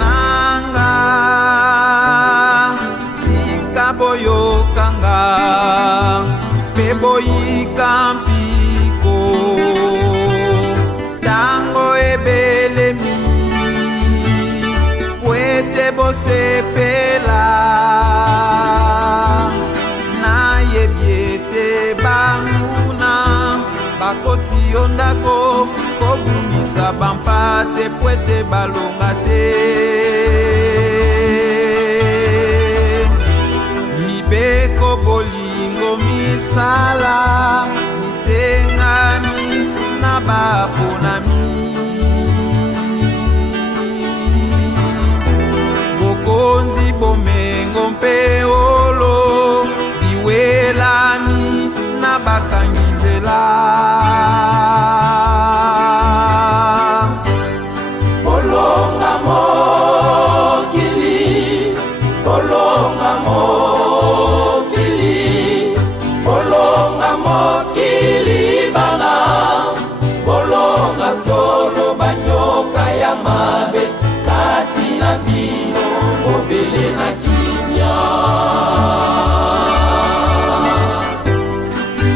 nanga sika boyokanga pe boyika mpiko tango ebelemi pwete bosepela na yebiete banguna bakoti yondako kobungisa bampate pwete balonga te mibeko bolingo misala misengani na baponami bokonzi bomengo mpe olo biwelani na bakangi nzela bolonga mokili bolonga mokili bolonga mokili bana bolonga solo banyoka ya mabe kati na bino mobele na kimia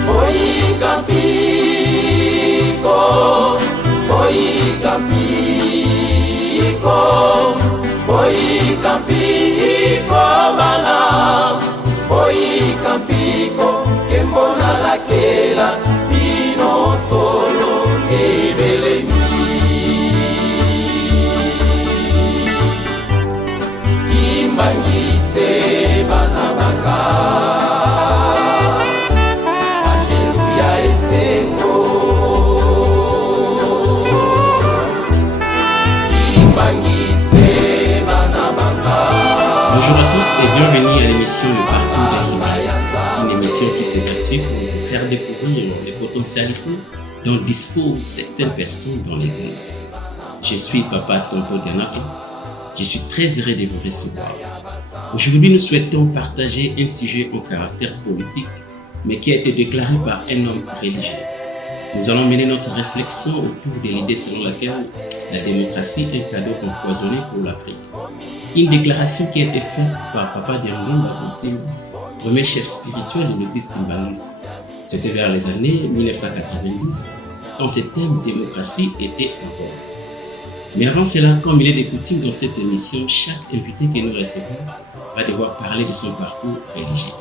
boyika mpiko boyika mpiko boyika mpiko bana boyika mpiko kembona lakela bino solo ebelemi kimbangiste bana banga Alléluia esengo kimbangiste bana banga. Bonjour à tous et bienvenue à l'émission Le Parcours d'un Kimbanguiste, une émission qui s'évertue pour vous faire découvrir les potentialités dont disposent certaines personnes dans l'Église. Je suis Papa Tonko Dianato. Je suis très heureux de vous recevoir. Aujourd'hui, nous souhaitons partager un sujet au caractère politique, mais qui a été déclaré par un homme religieux. Nous allons mener notre réflexion autour de l'idée selon laquelle la démocratie est un cadeau empoisonné pour l'Afrique. Une déclaration qui a été faite par Papa Diango Bakontinga, premier chef spirituel de l'église kimbanguiste. C'était vers les années 1990, quand ce thème démocratie était en vogue. Mais avant cela, comme il est de coutume dans cette émission, chaque invité que nous recevons va devoir parler de son parcours religieux.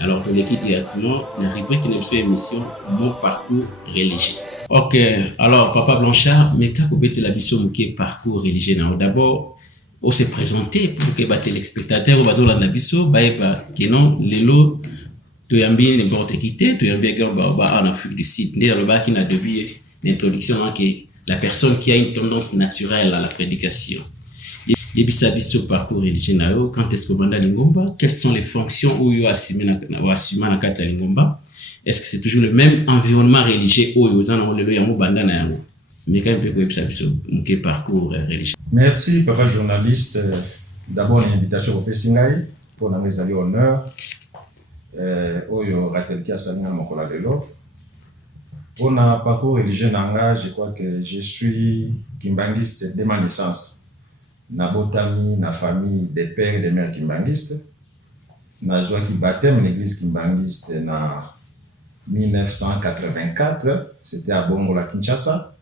Alors, on équipe directement la rubrique de notre émission, Mon parcours religieux. Ok, alors Papa Blanchard, mais quand vous mettez la mission de parcours religieux, d'abord, on s'est présenté pour que les téléspectateurs va dans la mission, que non, les lots, tu as bien n'importe qui, tu as bien en Afrique du Sud. Dans le bas qui n'a depuis l'introduction que la personne qui a une tendance naturelle à la prédication. Et puis ça dit parcours religieux quand est-ce que banda lingomba, quelles sont les fonctions où you assumé na kata lingomba, est-ce que c'est toujours le même environnement religieux où you zana lelo ya banda na yango, mais quand peut que ça dit parcours religieux. Merci papa journaliste, d'abord l'invitation au Fessingai pour la mise à l'honneur oyo ratelki asalinga mokola lelo. Pour un parcours religieux nanga, je crois que je suis kimbanguiste dès ma naissance. Na botami na famille des pères et des mères kimbanguistes. Na joie qui baptême l'église kimbanguiste na 1984, c'était à Bongola Kinshasa.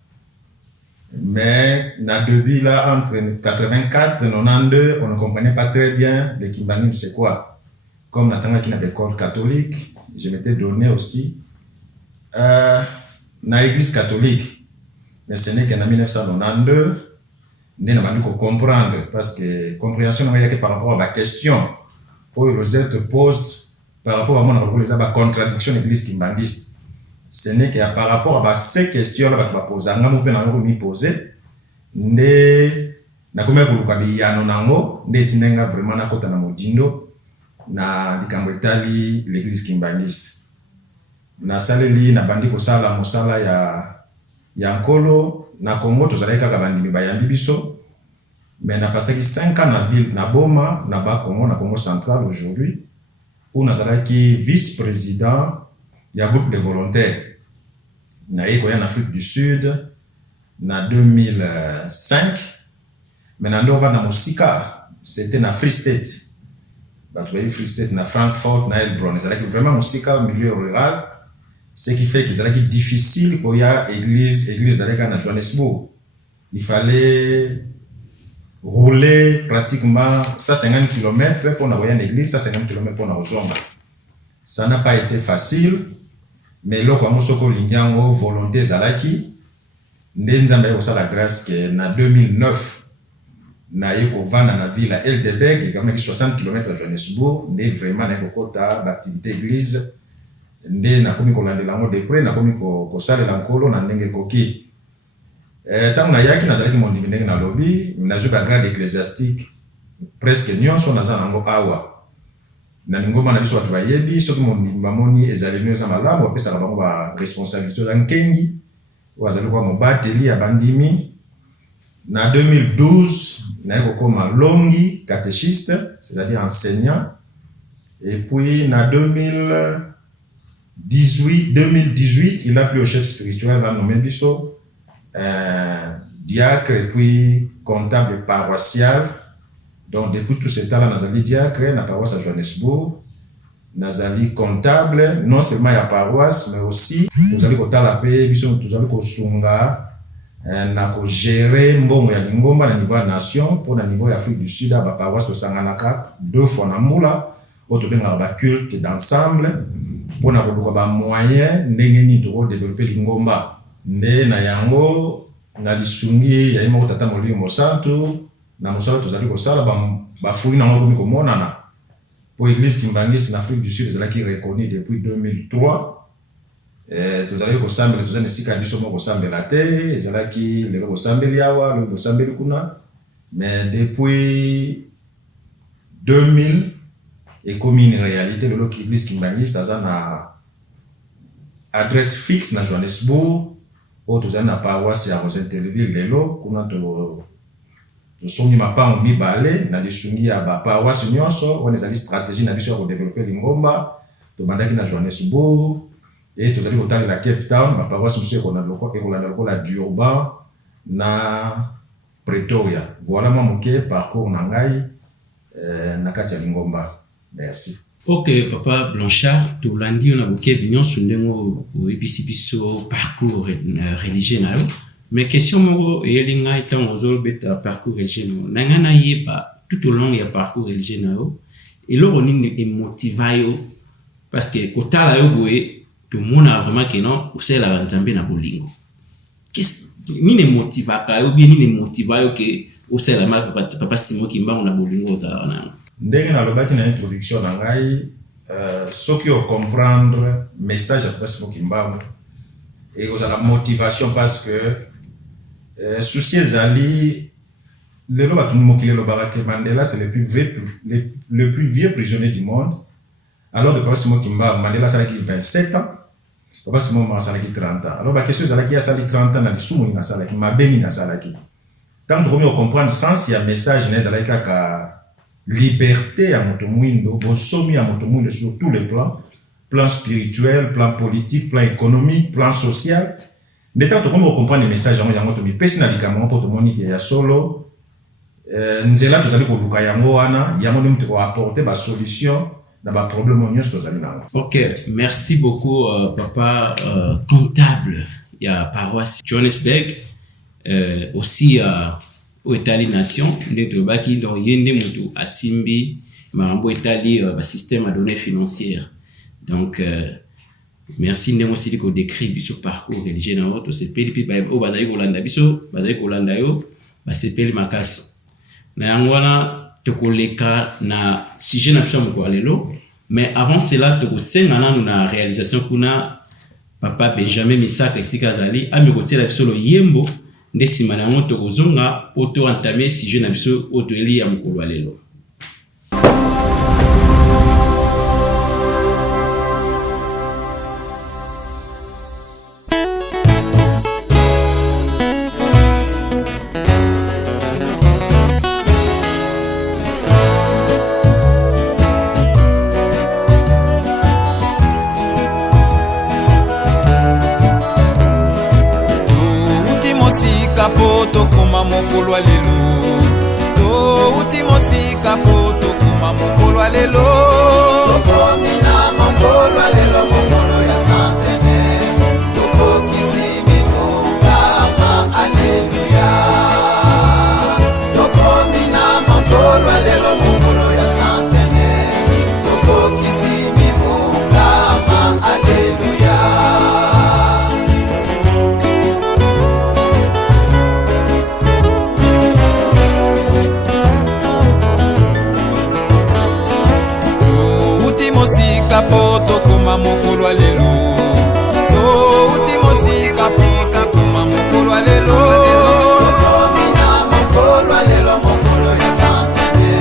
Mais na depuis là entre 84 et 92, on ne comprenait pas très bien le kimbanguisme c'est quoi. Comme Nathan qui n'avait école catholique, je m'étais donné aussi na l'église catholique. Mais ce n'est qu'en 1992 nous avons comprendre parce que compréhension que par rapport à la question que Rosette pose par rapport à mon contradiction de l'église kimbanguiste. Ce n'est que par rapport à ces questions là que poser nous poser na comme kuluka biyano nango tinenga vraiment na kota na modindo na likambo etali l'église kimbanguiste. Na saleli na bandi ko sala mosala ya nkolo na Congo tozalaki kaka bandimi bayambi biso, mais na passé 5 ans na ville na Boma na ba Congo na Congo central aujourd'hui où nazalaki vice-président ya groupe de volontaires na eko en Afrique du Sud na 2005 Maintenant, on va dans Mosika, c'était dans Free State. Bah, tu vois, Free State, dans Frankfurt, dans Heilbronn. C'est vraiment Mosika, milieu rural. Ce qui fait que c'est difficile pour y a église dans Johannesburg. Il fallait rouler pratiquement 150 km pour avoir une église, 150 km pour avoir zonga. Ça n'a pas été facile, mais là, comme on a volonté zalaki, nzambe a la grâce que en 2009, na yeko vana na ville à Eldebeg, qui est 60 km à Johannesburg, mais vraiment na yeko d'activité église. Nde na komi kolandela ngo de près na komi ko salela nkolo na ndenge koki tangu na yaki nazalaki mondimi ndenge na lobby na juba grade ecclésiastique presque nyonso naza nango awa na ngoma na biso watu bayebi soki mondimi bamoni ezali nyoza malamu apesa bango ba responsabilité ya nkengi wazali kwa mobateli ya bandimi na 2012 na yeko koma longi catéchiste c'est-à-dire enseignant et puis na 2018, il a pris au chef spirituel, va nommer Bisso, diacre et puis comptable paroissial. Donc, depuis tout ce temps-là, nous avons diacre, la paroisse à Johannesburg, nous avons comptable, non seulement à la paroisse, mais aussi, nous avons la paix, nous avons sunga, nous gérer mbongo ya lingomba na niveau de nation, pour le niveau de l'Afrique du Sud, la paroisse de Sanganaka, 2 fois na Moula, autour de la culte d'ensemble. Pour avoir des moyens de développer l'ingomba. Nde na yango na lisungi ya imo tata molio mosantu na mosala tozali kosala ba fouille na ngo ko monana pour église Kimbangis en Afrique du Sud ezalaki reconnue depuis 2003 tozali kosambela tozali sika biso moko sambela te ezalaki le kosambeli awa le kosambeli kuna mais depuis 2000 et comme une réalité le local église Kimbangis ça na adresse fixe na Johannesburg ou tous na paroisse ya Rosentelville lelo kuna to songi mapango mibale na lisungi ya ba paroisse nyonso on ezali stratégie na biso ya développer lingomba to bandaki na Johannesburg et tozali kotala la Cape Town ba paroisse monsieur ko na loko la Durban na Pretoria. Voilà mon parcours na ngai na kati ya lingomba. Merci. Ok, Papa Blanchard, tu l'as dit, on a beaucoup de gens sur le parcours religieux. Mais question, il y a un parcours religieux. Il pas tout au long du parcours religieux. Et là, on est motivé parce que quand tout le monde a vraiment que non, c'est la rentable na bolingo. Qu'est-ce ni ne motive ou bien ni ne motive que c'est la marque Papa Simon qui m'a na bolingo za na. Ndenge na lobaki na introduction na ngai ceux qui comprendre message à Papa Simon Kimbangu et aux la motivation parce que souci ezali le loba tout mo kilelo barake Mandela c'est le plus vieux prisonnier du monde alors que Papa Simon Kimbangu Mandela ça a 27 ans Papa Simon ma ça a 30 ans alors ba question ezala ki a 30 ans na lisumu na sala ki mabeni na sala ki tant de comprendre sens il y a message na ezala ka liberté à Motomouindo, bonsomi à Motomouindo sur tous les plans, plan spirituel, plan politique, plan économique, plan social. D'état de comment comprendre les messages à Motomi, personnellement pour tout le monde qui est solo, nous là tous allés au Luka yango ana, yango nous te apporter ba solution dans ba problème on tous allés là. Ok, merci beaucoup papa comptable, il y a paroisse Johannesburg, aussi au Italie nation d'être baki dans yende mutu asimbi marambo Italie système à données financières donc merci ndemo sili ko décrit biso parcours religieux na auto c'est peli ba o bazali kolanda biso bazali kolanda yo ba c'est peli makasi na yangwana to koleka na sujet na biso moko lelo mais avant cela to kosenga na na réalisation kuna papa Benjamin Misaka Sikazali a mi kotela biso lo yembo ndesima na moto kozonga auto entamer sujet na biso auto eli ya mokolo lelo. Poto koma mokolo lelo mokolo ya lelo tokomi na mokolo ya lelo mokolo ya santene tokokisi mibongama aleluya tokomi na mokolo ya lelo mokolo ya santene tokokisi mibongama aleluya mosika po tokoma mokolo ya lelo touti mosika po tokoma mokolo ya lelo tokomi na mokolo ya lelo mokolo ya santene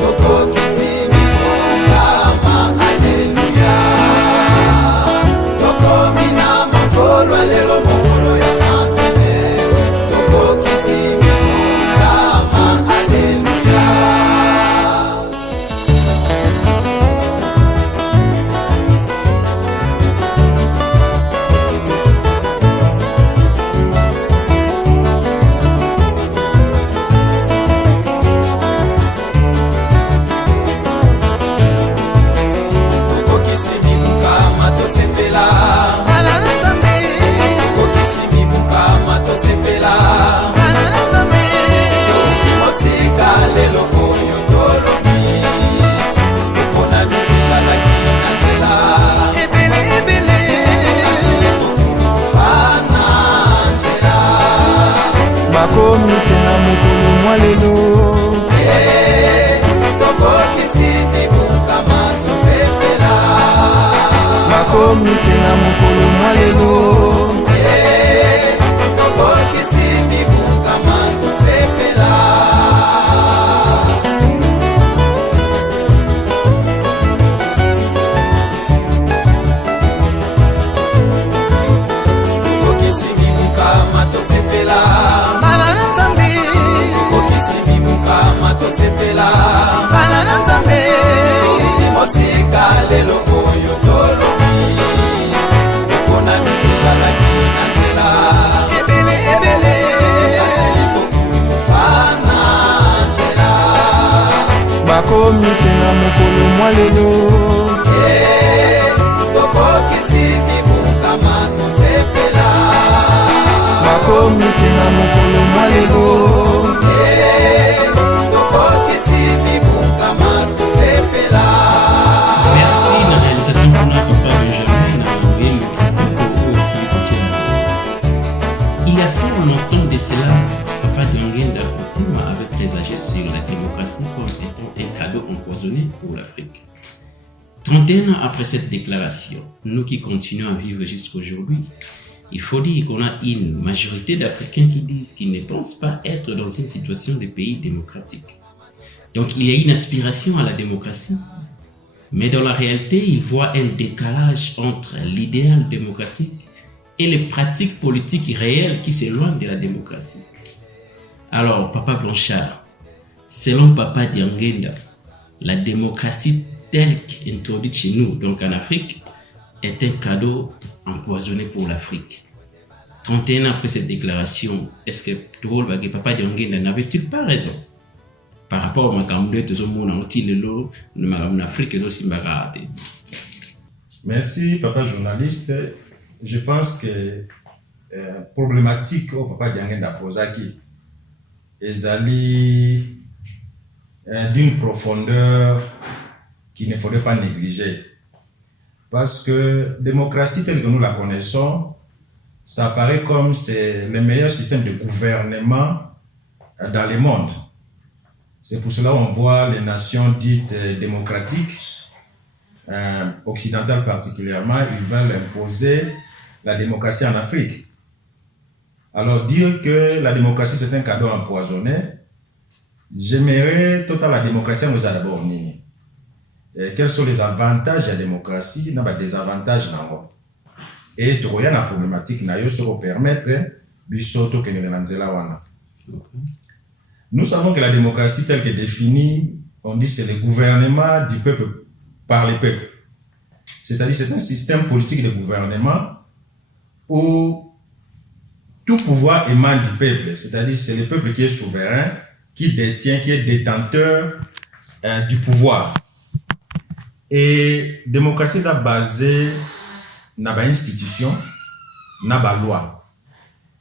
tokokisi mibongama aleluya tokomi na mokolo ya lelo mokolo ya santene tokokisi mibongama aleluya bakomi te na mokolo mwa lelo tokokisi mibongama tosepela bakomi te na mokolo mwa lelo tokokisi mibongama tosepela tokokisi mibongama tosepela bana na nzambe tokokisi mibongama tosepela bana na nzambe tokiti mosika lelo oyo tolobi mpona mitezalaki na nzela ebele kasi tokufa na nzela bakomi te na mokolo mwa lelo tokokisi mibongama tosepela bakomi te na mokolo mwa lelo tokokisi mibongama tosepela Merci na réalisation pour notre papa Benjamin na Noël Kitoko aussi contient la mission. Il y a fait longtemps de cela, papa Diangenda Fatima avait présagé sur la démocratie comme étant un cadeau empoisonné pour l'Afrique. 31 ans après cette déclaration, nous qui continuons à vivre jusqu'aujourd'hui, il faut dire qu'on a une majorité d'Africains qui disent qu'ils ne pensent pas être dans une situation de pays démocratique. Donc il y a une aspiration à la démocratie, mais dans la réalité, ils voient un décalage entre l'idéal démocratique et les pratiques politiques réelles qui s'éloignent de la démocratie. Alors, Papa Blanchard, selon Papa Diangenda, la démocratie telle qu'introduite chez nous, donc en Afrique, est un cadeau empoisonné pour l'Afrique. 31 ans après cette déclaration, est-ce que Papa Diangenda n'avait-il pas raison par rapport à l'Afrique? Merci, papa journaliste. Je pense que problématique au papa Diangenda Posaki est d'une profondeur qu'il ne faudrait pas négliger. Parce que démocratie telle que nous la connaissons, ça apparaît comme c'est le meilleur système de gouvernement dans le monde. C'est pour cela qu'on voit les nations dites démocratiques, occidentales particulièrement, ils veulent imposer la démocratie en Afrique. Alors dire que la démocratie c'est un cadeau empoisonné, j'aimerais toute la démocratie nous a d'abord nini. Quels sont les avantages de la démocratie, n'a pas des avantages non. Et tu regardes la problématique na yo sur permettre bisoto que nous lanzela wana. Nous savons que la démocratie telle que définie, on dit c'est le gouvernement du peuple par le peuple. C'est-à-dire c'est un système politique de gouvernement où tout pouvoir émane du peuple. C'est-à-dire c'est le peuple qui est souverain, qui détient, qui est détenteur du pouvoir. Et démocratie est basée sur les institutions, sur les lois.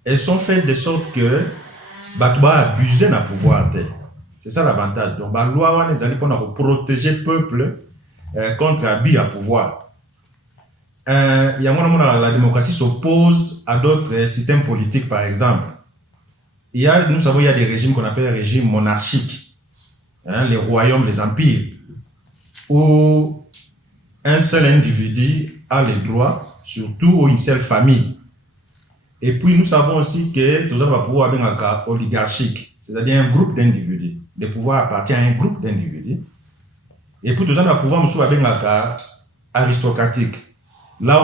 Elles sont faites de sorte que tu vas abuser du pouvoir. C'est ça l'avantage. Donc, la loi est pour protéger le peuple contre l'abus du pouvoir. La démocratie s'oppose à d'autres systèmes politiques, par exemple. Nous savons qu'il y a des régimes qu'on appelle les régimes monarchiques, les royaumes, les empires, où un seul individu a les droits, surtout une seule famille. Et puis nous savons aussi que nous avons un pouvoir oligarchique, c'est-à-dire un groupe d'individus. Le pouvoir appartient à un groupe d'individus. Et puis nous avons un pouvoir aristocratique. Là,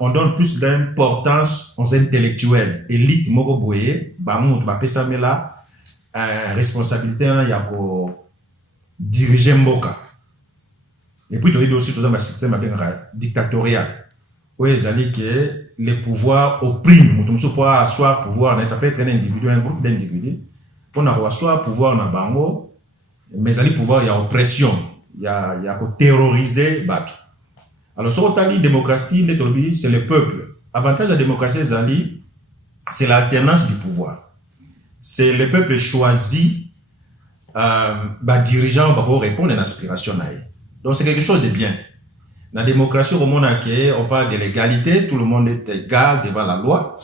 on donne plus d'importance aux intellectuels. Élite, moko boye, bango, bapesa mela, responsabilité, il y a pour diriger Mboka. Et puis, il y a aussi un système dictatorial. Où il y a que les pouvoirs oppriment. On peut asseoir pouvoir, ça peut être un individu, un groupe d'individus. Pour asseoir pouvoir dans bango, mais il y a pouvoir, il y a oppression. Il y a pour terroriser, battre. Alors, sur la démocratie, c'est le peuple. L'avantage de la démocratie, c'est l'alternance du pouvoir. C'est le peuple choisi, dirigeant pour répondre à l'aspiration. Donc, c'est quelque chose de bien. Dans la démocratie, on parle de l'égalité, tout le monde est égal devant la loi.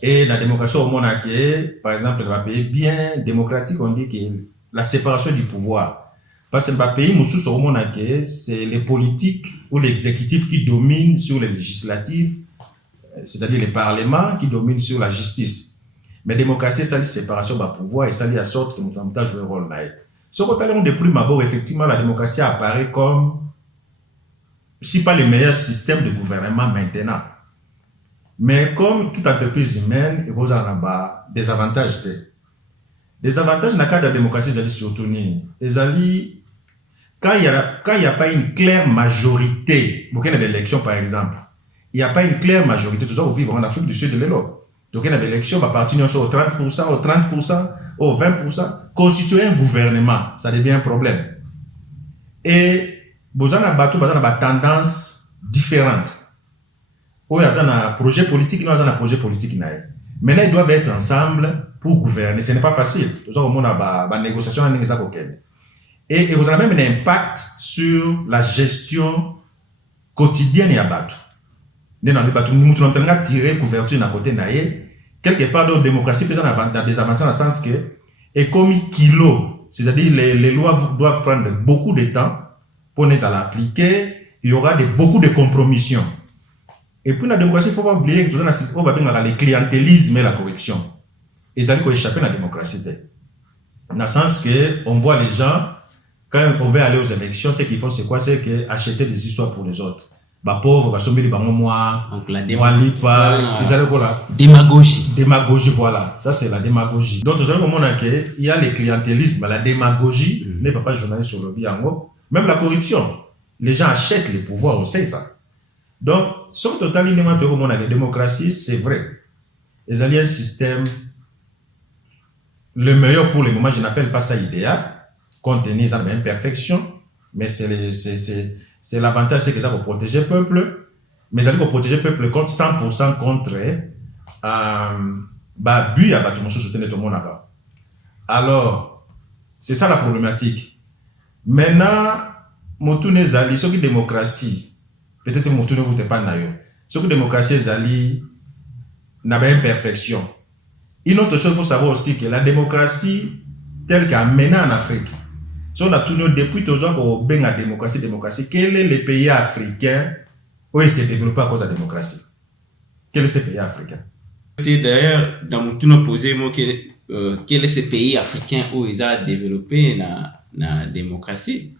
Et dans la démocratie, par exemple, dans un pays bien démocratique, on dit que la séparation du pouvoir. Parce que dans le pays, c'est les politiques ou l'exécutif qui domine sur les législatifs, c'est-à-dire les parlements qui dominent sur la justice. Mais la démocratie, c'est la séparation du pouvoir et ça dit à sorte que nous avons joué un rôle là. Ce qu'on parle de prime abord, effectivement, la démocratie apparaît comme, si pas le meilleur système de gouvernement maintenant. Mais comme toute entreprise humaine, il y a des avantages. Des avantages dans le cadre de la démocratie, c'est surtout quand il n'y a pas une claire majorité, pour qu'il y ait des élections par exemple, il n'y a pas une claire majorité, tout ça, vous vivez en Afrique du Sud de l'Europe. Donc il y a des élections, va partir au 30%, au 30%, au 20%, constituer un gouvernement, ça devient un problème. Et vous avez une tendance différente. Il y a un projet politique, il y a un projet politique. Maintenant, ils doivent être ensemble pour gouverner. Ce n'est pas facile. Tout ça, au monde a une négociation. Et vous avez même un impact sur la gestion quotidienne de Batou. Nous avons tiré couverture d'un côté. Quelque part, dans la démocratie, il y a des avantages dans le sens que, et comme kilo, c'est-à-dire les lois doivent prendre beaucoup de temps pour les appliquer, il y aura beaucoup de compromissions. Et puis, dans la démocratie, il ne faut pas oublier que nous avons le clientélisme et la corruption. Et ça veut échapper à la démocratie. Dans le sens que, on voit les gens, quand on veut aller aux élections, ce qu'ils font, c'est quoi? C'est acheter des histoires pour les autres. Pauvres, démagogie. Démagogie, voilà. Ça, c'est la démagogie. Donc, vous allez comprendre qu'il y a le clientélisme, la démagogie, n'est pas journaliste sur le biango, même la corruption. Les gens achètent les pouvoirs, on sait ça. Donc, sur totalement, la démocratie, c'est vrai. Il y a un système, le meilleur pour le moment, je n'appelle pas ça idéal, compte tenu des imperfections, mais c'est l'avantage, c'est que ça va protéger le peuple, mais ça va protéger le peuple contre 100% contre but à tout le monde. Alors, c'est ça la problématique. Maintenant, Moutouné Zali, ce qui est démocratie, peut-être que Moutouné vous pas naïo. Ce qui est démocratie Zali n'a pas imperfection. Une autre chose, il faut savoir aussi que la démocratie, telle qu'elle a mené en Afrique, si on a tourné depuis toujours qu'on a la démocratie, quel est le pays africain où il s'est développé à cause de la démocratie? Quel est ce pays africain? D'ailleurs, dans mon tour posé, quel est ce pays africain où ils ont développé la démocratie?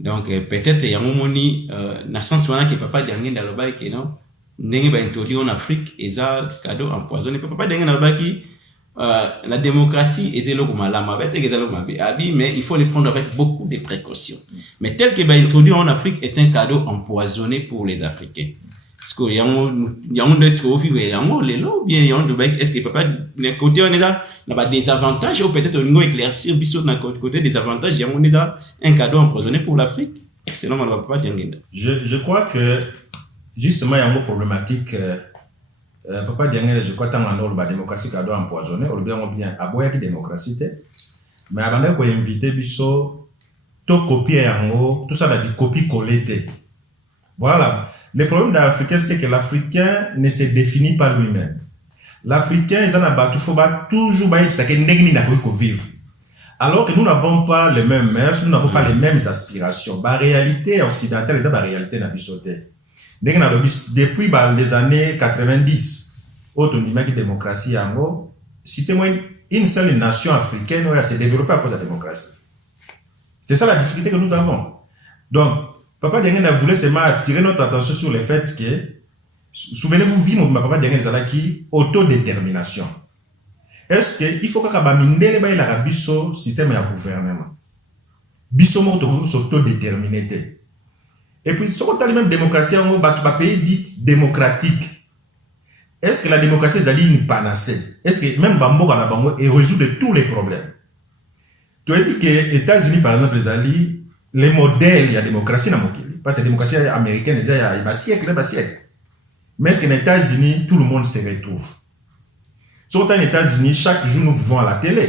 Donc, peut-être il y a un moment où, dans le sens où il ne peut pas dire dans le bail que non, il va introduire en Afrique, ils ont cadeau empoisonné. Il ne peut pas dire dans le bail qui la démocratie est mais il faut les prendre avec beaucoup de précautions. Mais tel que va introduire en Afrique est un cadeau empoisonné pour les Africains. que yango d'être au vivre yango lelo bien yango de est-ce que papa de côté on est là pas des avantages ou peut-être on éclaircir biso na côté des avantages yango on est là un cadeau empoisonné pour l'Afrique sinon on va pas dire je crois que justement yango problématique papa Diangela je crois tant en la démocratie cadeau empoisonné ou bien aboya qui démocratie mais avant de inviter biso to copier yango tout ça la copie collée. Voilà. Le problème de l'Africain, c'est que l'Africain ne se définit pas lui-même. L'Africain, il faut toujours vivre. Alors que nous n'avons pas les mêmes mœurs, nous n'avons pas les mêmes aspirations. La réalité occidentale, c'est la réalité n'a depuis les années 90, autonomie démocratie, citez-moi une seule nation africaine qui s'est développée à cause de la démocratie. C'est ça la difficulté que nous avons. Donc, Papa Diangela voulait seulement attirer notre attention sur le fait que, souvenez-vous, vivre Papa Diangela qui autodétermination. Est-ce qu'il faut que Kabamindele baille la biso système de gouvernement? Biso mo to s'autodéterminer. Et puis, ce qu'on a même démocratie en pays dit démocratique. Est-ce que la démocratie est une panacée? Est-ce que même Bambo Ganabango est résoudre tous les problèmes? Tu as dit que les États-Unis, par exemple, les modèles de la démocratie dans le parce que la démocratie américaine, il y a un siècle. Mais est-ce que les États-Unis, tout le monde se retrouve? Surtout aux États-Unis, chaque jour nous vivons à la télé,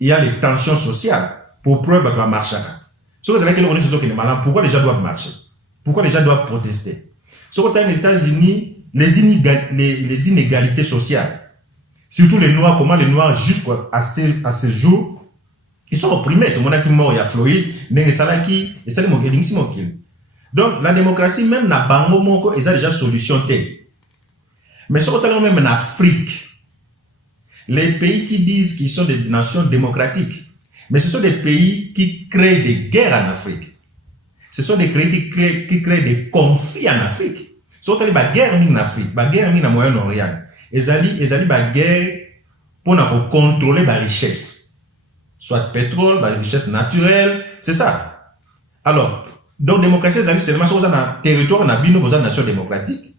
il y a les tensions sociales pour preuve que ça marche. Surtout avec les organisations qui sont malades, pourquoi les gens doivent marcher? Pourquoi les gens doivent protester? Surtout aux États-Unis, les inégalités sociales, surtout les Noirs, comment les Noirs jusqu'à ce jour, ils sont opprimés. Tout le monde qui est mort, il y a Floyd, mais donc, la démocratie, même dans Bango Moko, ils ont déjà solution. Mais surtout même en Afrique, les pays qui disent qu'ils sont des nations démocratiques, mais ce sont des pays qui créent des guerres en Afrique. Ce sont des pays qui créent des conflits en Afrique. Surtout les guerres en Afrique, les guerres en Moyen-Orient. Ils ont des guerres pour contrôler la richesse. Soit pétrole, la richesse naturelle, c'est ça. Alors, donc, démocratie, c'est seulement sur un territoire, on a bien une nation démocratique.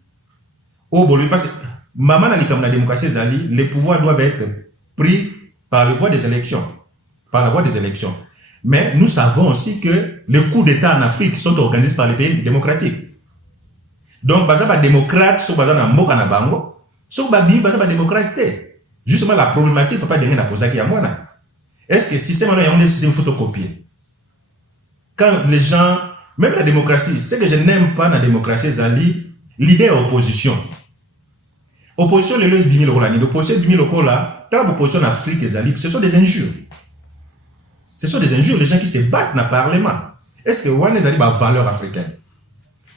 Au Bolivie, parce que, maman, la démocratie, les pouvoirs doivent être pris par la voie des élections. Par la voie des élections. Mais nous savons aussi que les coups d'État en Afrique sont organisés par les pays démocratiques. Donc, les démocrates sont basés dans Mokana Bango, sont basés dans la démocratie. Justement, la problématique, papa, dernier, la poser à moi. Est-ce que le système, il y a un système photocopié? Quand les gens, même la démocratie, ce que je n'aime pas dans la démocratie, c'est l'idée opposition. Opposition, les lois bimi lokola, l'opposition bimi lokola, tant l'opposition en Afrique, ce sont des injures. Ce sont des injures, les gens qui se battent dans le Parlement. Est-ce que on a des valeurs africaines?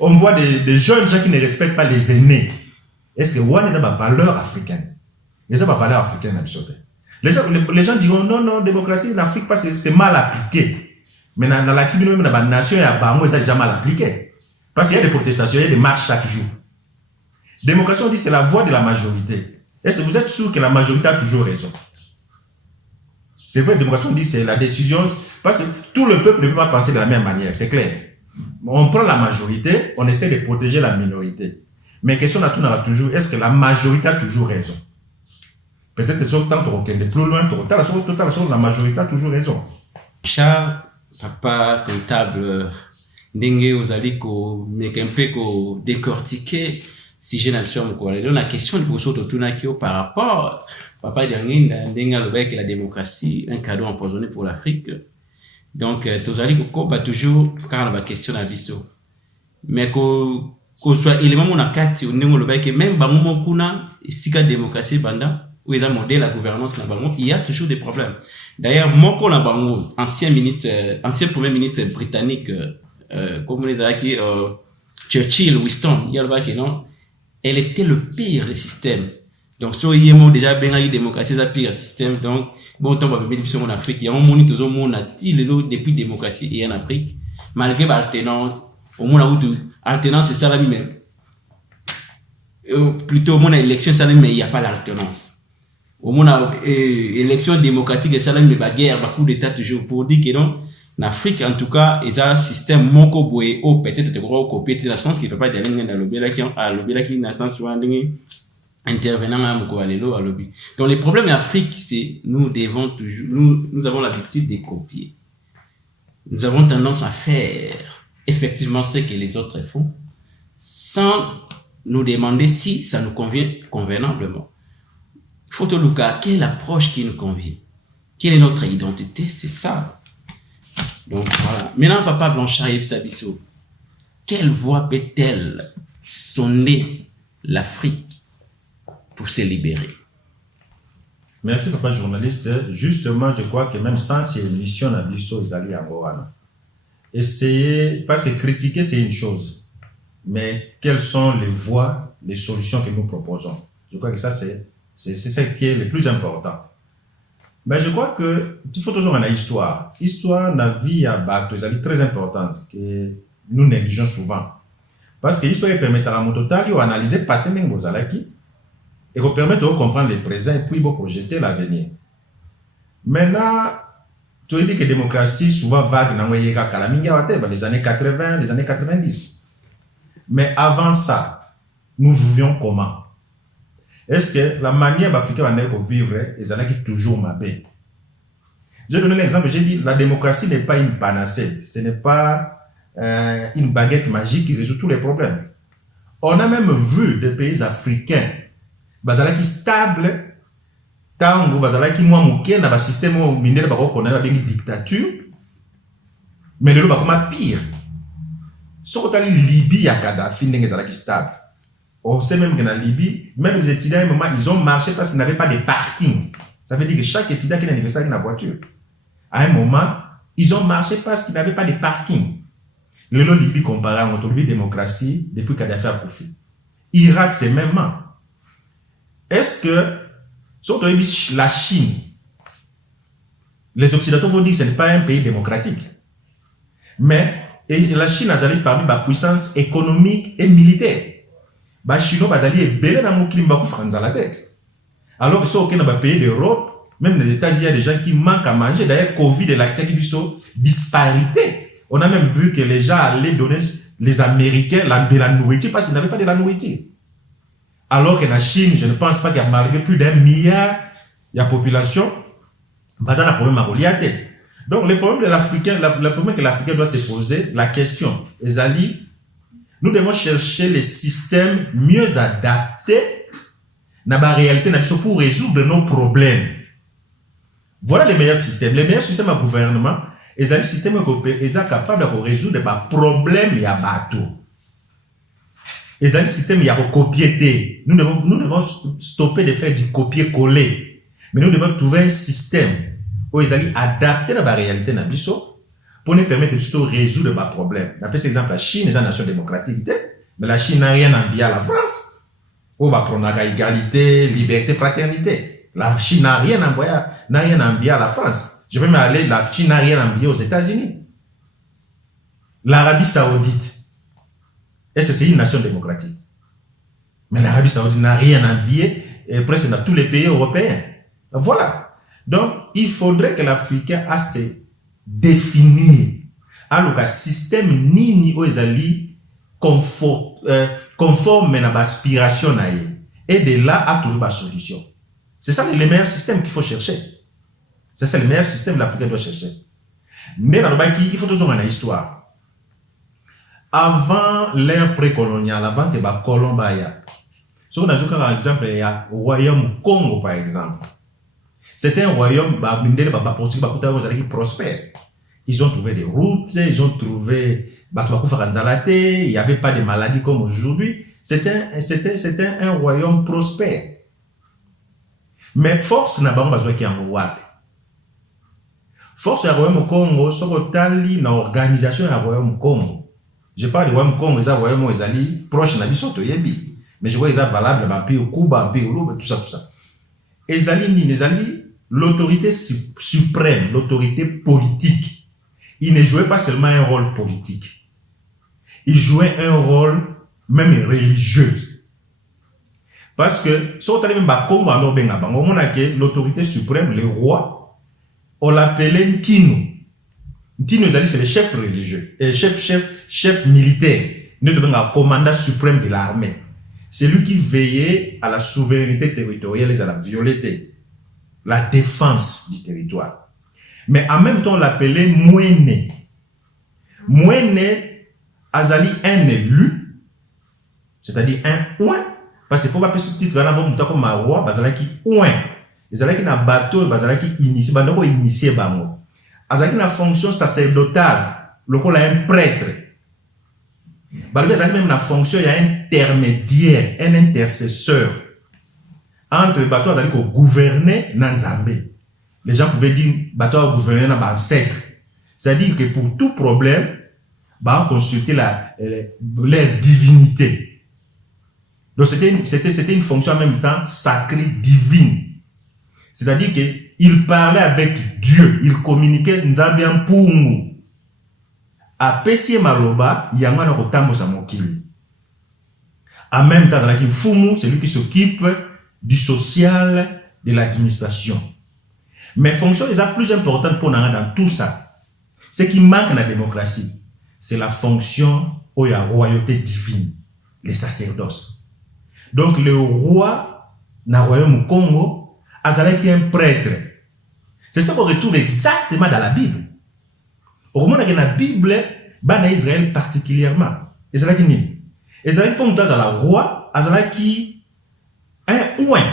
On voit des jeunes gens qui ne respectent pas les aînés. Est-ce que on a des valeurs africaines? Ils ont des valeurs africaines à les gens diront non, démocratie en Afrique, c'est mal appliqué. Mais dans l'activité même dans la nation, il y a déjà mal appliqué. Parce qu'il y a des protestations, il y a des marches chaque jour. Démocratie, on dit c'est la voix de la majorité. Est-ce que vous êtes sûr que la majorité a toujours raison? C'est vrai, démocratie, on dit c'est la décision, parce que tout le peuple ne peut pas penser de la même manière, c'est clair. On prend la majorité, on essaie de protéger la minorité. Mais question à tout toujours, est-ce que la majorité a toujours raison? Peut-être que c'est autant de plus loin, la majorité a toujours raison. Charles, papa comptable, Ndenge Ozali, un peu décortiquer si j'ai l'impression que la question de par rapport papa Ndenge avec la démocratie, un cadeau empoisonné pour l'Afrique. Donc, Tozali va toujours quand la question à biso. Mais que soit élément mon akati ou même bamumo kuna si la démocratie pendant où ils ont modèle la gouvernance il y a toujours des problèmes. D'ailleurs, Moko Nabango, ancien premier ministre britannique, comme les Aki, Churchill, Winston, il y a le bac, non, elle était le pire des systèmes. Donc, si il y a déjà bien la démocratie, c'est le pire système. Donc, bon, temps, on va venir en Afrique. Il y a un monde tout le monde a dit depuis démocratie et en Afrique, malgré l'alternance, au monde où alternance c'est ça la même. Plutôt au monde a élection ça mais il n'y a pas l'alternance. Au monde a élection démocratique et ça la même guerre, coup d'état toujours pour dire que non, En Afrique, en tout cas, il y a un système moko boye ou peut-être te gros copier dans le sens qu'il ne peut pas dire dans le lobby là qui dans le sens où intervenant à moko alelo à lobby. Donc les problèmes en Afrique, c'est nous devons toujours nous avons l'habitude de copier. Nous avons tendance à faire effectivement ce que les autres font sans nous demander si ça nous convient convenablement. Photo Luca, quelle est l'approche qui nous convient? Quelle est notre identité? C'est ça. Donc voilà. Maintenant, Papa Blanchard Yves Sabisso, quelle voix peut-elle sonner l'Afrique pour se libérer? Merci, papa journaliste. Justement, je crois que même sans ces émissions, Nabiso, ils allaient en Goana. Essayer, pas se critiquer, c'est une chose. Mais quelles sont les voies, les solutions que nous proposons? Je crois que ça, c'est ce qui est le plus important. Mais je crois que il faut toujours une histoire. L'histoire, la vie à Bato, est très importante que nous négligeons souvent. Parce que l'histoire permet à mon total d'analyser le passé et vous permet de comprendre le présent et puis vous projeter l'avenir. Maintenant, tu as dit que la démocratie souvent vague dans les années 80, les années 90. Mais avant ça, nous vivions comment? Est-ce que la manière africaine de vivre est toujours ma belle? J'ai donné l'exemple, j'ai dit la démocratie n'est pas une panacée, ce n'est pas une baguette magique qui résout tous les problèmes. On a même vu des pays africains qui stable, qui ont un système minier qui dictature, mais le est pire. Si on a Libye à Kadhafi, qui stable. On sait même que dans la Libye, même les étudiants, ils ont marché parce qu'ils n'avaient pas de parking. Ça veut dire que chaque étudiant qui a un anniversaire dans la voiture, à un moment, ils ont marché parce qu'ils n'avaient pas de parking. Le Libye comparé à notre démocratie depuis Kadhafi a Koufi. Irak, c'est même. Est-ce que, surtout la Chine, les Occidentaux vont dire que ce n'est pas un pays démocratique. Mais la Chine a parmi la puissance économique et militaire. Les Chinois ont belé dans le climat à la tête. Alors que si aucun pays d'Europe, même les États-Unis, il y a des gens qui manquent à manger. D'ailleurs, Covid et l'accès qui sont disparité. On a même vu que les gens allaient donner les Américains de la nourriture parce qu'ils n'avaient pas de la nourriture. Alors que la Chine, je ne pense pas qu'il y a malgré plus d'1 milliard de population, il y a un problème à relier. Donc, le problème de l'Africain, le problème que l'Africain doit se poser, la question, Ezali, nous devons chercher les systèmes mieux adaptés dans la réalité pour résoudre nos problèmes. Voilà les meilleurs systèmes. Les meilleurs systèmes à gouvernement, ils ont un système qui est capable de résoudre les problèmes et les bateaux. Ils ont un système qui est copié. Nous devons stopper de faire du copier-coller. Mais nous devons trouver un système où ils allaient adapter la réalité pour nous permettre de résoudre les problèmes. Par exemple, la Chine est une nation démocratique, mais la Chine n'a rien envié à la France. On va prendre égalité, liberté, fraternité. La Chine n'a rien envié à la France. Je peux même aller, la Chine n'a rien envié aux États-Unis. L'Arabie Saoudite, est-ce que c'est une nation démocratique? Mais l'Arabie Saoudite n'a rien envié presque dans tous les pays européens. Voilà. Donc, il faudrait que l'Africain a se définir alors un système ni aux alliés conforme à l'aspiration et de là à trouver la solution. C'est ça le meilleur système qu'il faut chercher. C'est ça le meilleur système que l'Africain doit chercher. Mais dans le bas, il faut toujours une histoire. Avant l'ère précoloniale, avant que les colons aient, si on a par exemple le royaume Congo par exemple, c'était un royaume qui prospère. Ils ont trouvé des routes, ils ont trouvé il n'y avait pas de maladies comme aujourd'hui. C'était un royaume prospère. Mais force n'a pas besoin qu'il y ait un roi. Force du royaume Congo, c'est l'organisation du royaume Congo. Je parle du royaume Congo, c'est un royaume où ils sont proches de la Bisoto Yebi. Mais je vois qu'ils sont valables dans le pays au Cuba, tout ça. Ils ont l'autorité suprême, l'autorité politique. Ils ne jouaient pas seulement un rôle politique. Ils jouaient un rôle même religieux. Parce que, si on a même Congo, on a l'autorité suprême, le roi, on l'appelait Ntino. Ntino Ezali, c'est le chef religieux, et chef militaire, le commandant suprême de l'armée. C'est lui qui veillait à la souveraineté territoriale et à la violeté, la défense du territoire. Mais en même temps, on l'appelait Mwene. Mwene Azali un élu, c'est-à-dire un ouin, parce que pour pas ce titre là, on comme un roi, Bazalaki ouin. Azalaki na bateau, Bazalaki initié, Bandoko initié bango. Azalaki na fonction sacerdotale, le rôle un prêtre. Bazalaki même la fonction, il y a un intermédiaire, un intercesseur entre le bateau Azalaki au gouverner Nanzambe. Les gens pouvaient dire bateau gouverner na ancêtre. C'est-à-dire que pour tout problème, bah consulter leur divinité. Donc c'était une fonction en même temps sacrée, divine. C'est-à-dire qu'il parlait avec Dieu, il communiquait Nzambian Pungu. A Pessie Maloba, Yamana Rotambo Samokili. En même temps, Fumu, c'est lui qui s'occupe du social, de l'administration. Mais fonction les plus importantes pour nous dans tout ça, c'est qu'il manque la démocratie. C'est la fonction où il y a royauté divine, les sacerdoces. Donc le roi dans le royaume Congo, Azalaki un prêtre. C'est ça qu'on retrouve exactement dans la Bible. Au moment où la Bible, dans Israël particulièrement, Azalaki ni. Azalaki pour nous dans le roi, Azalaki un ouin.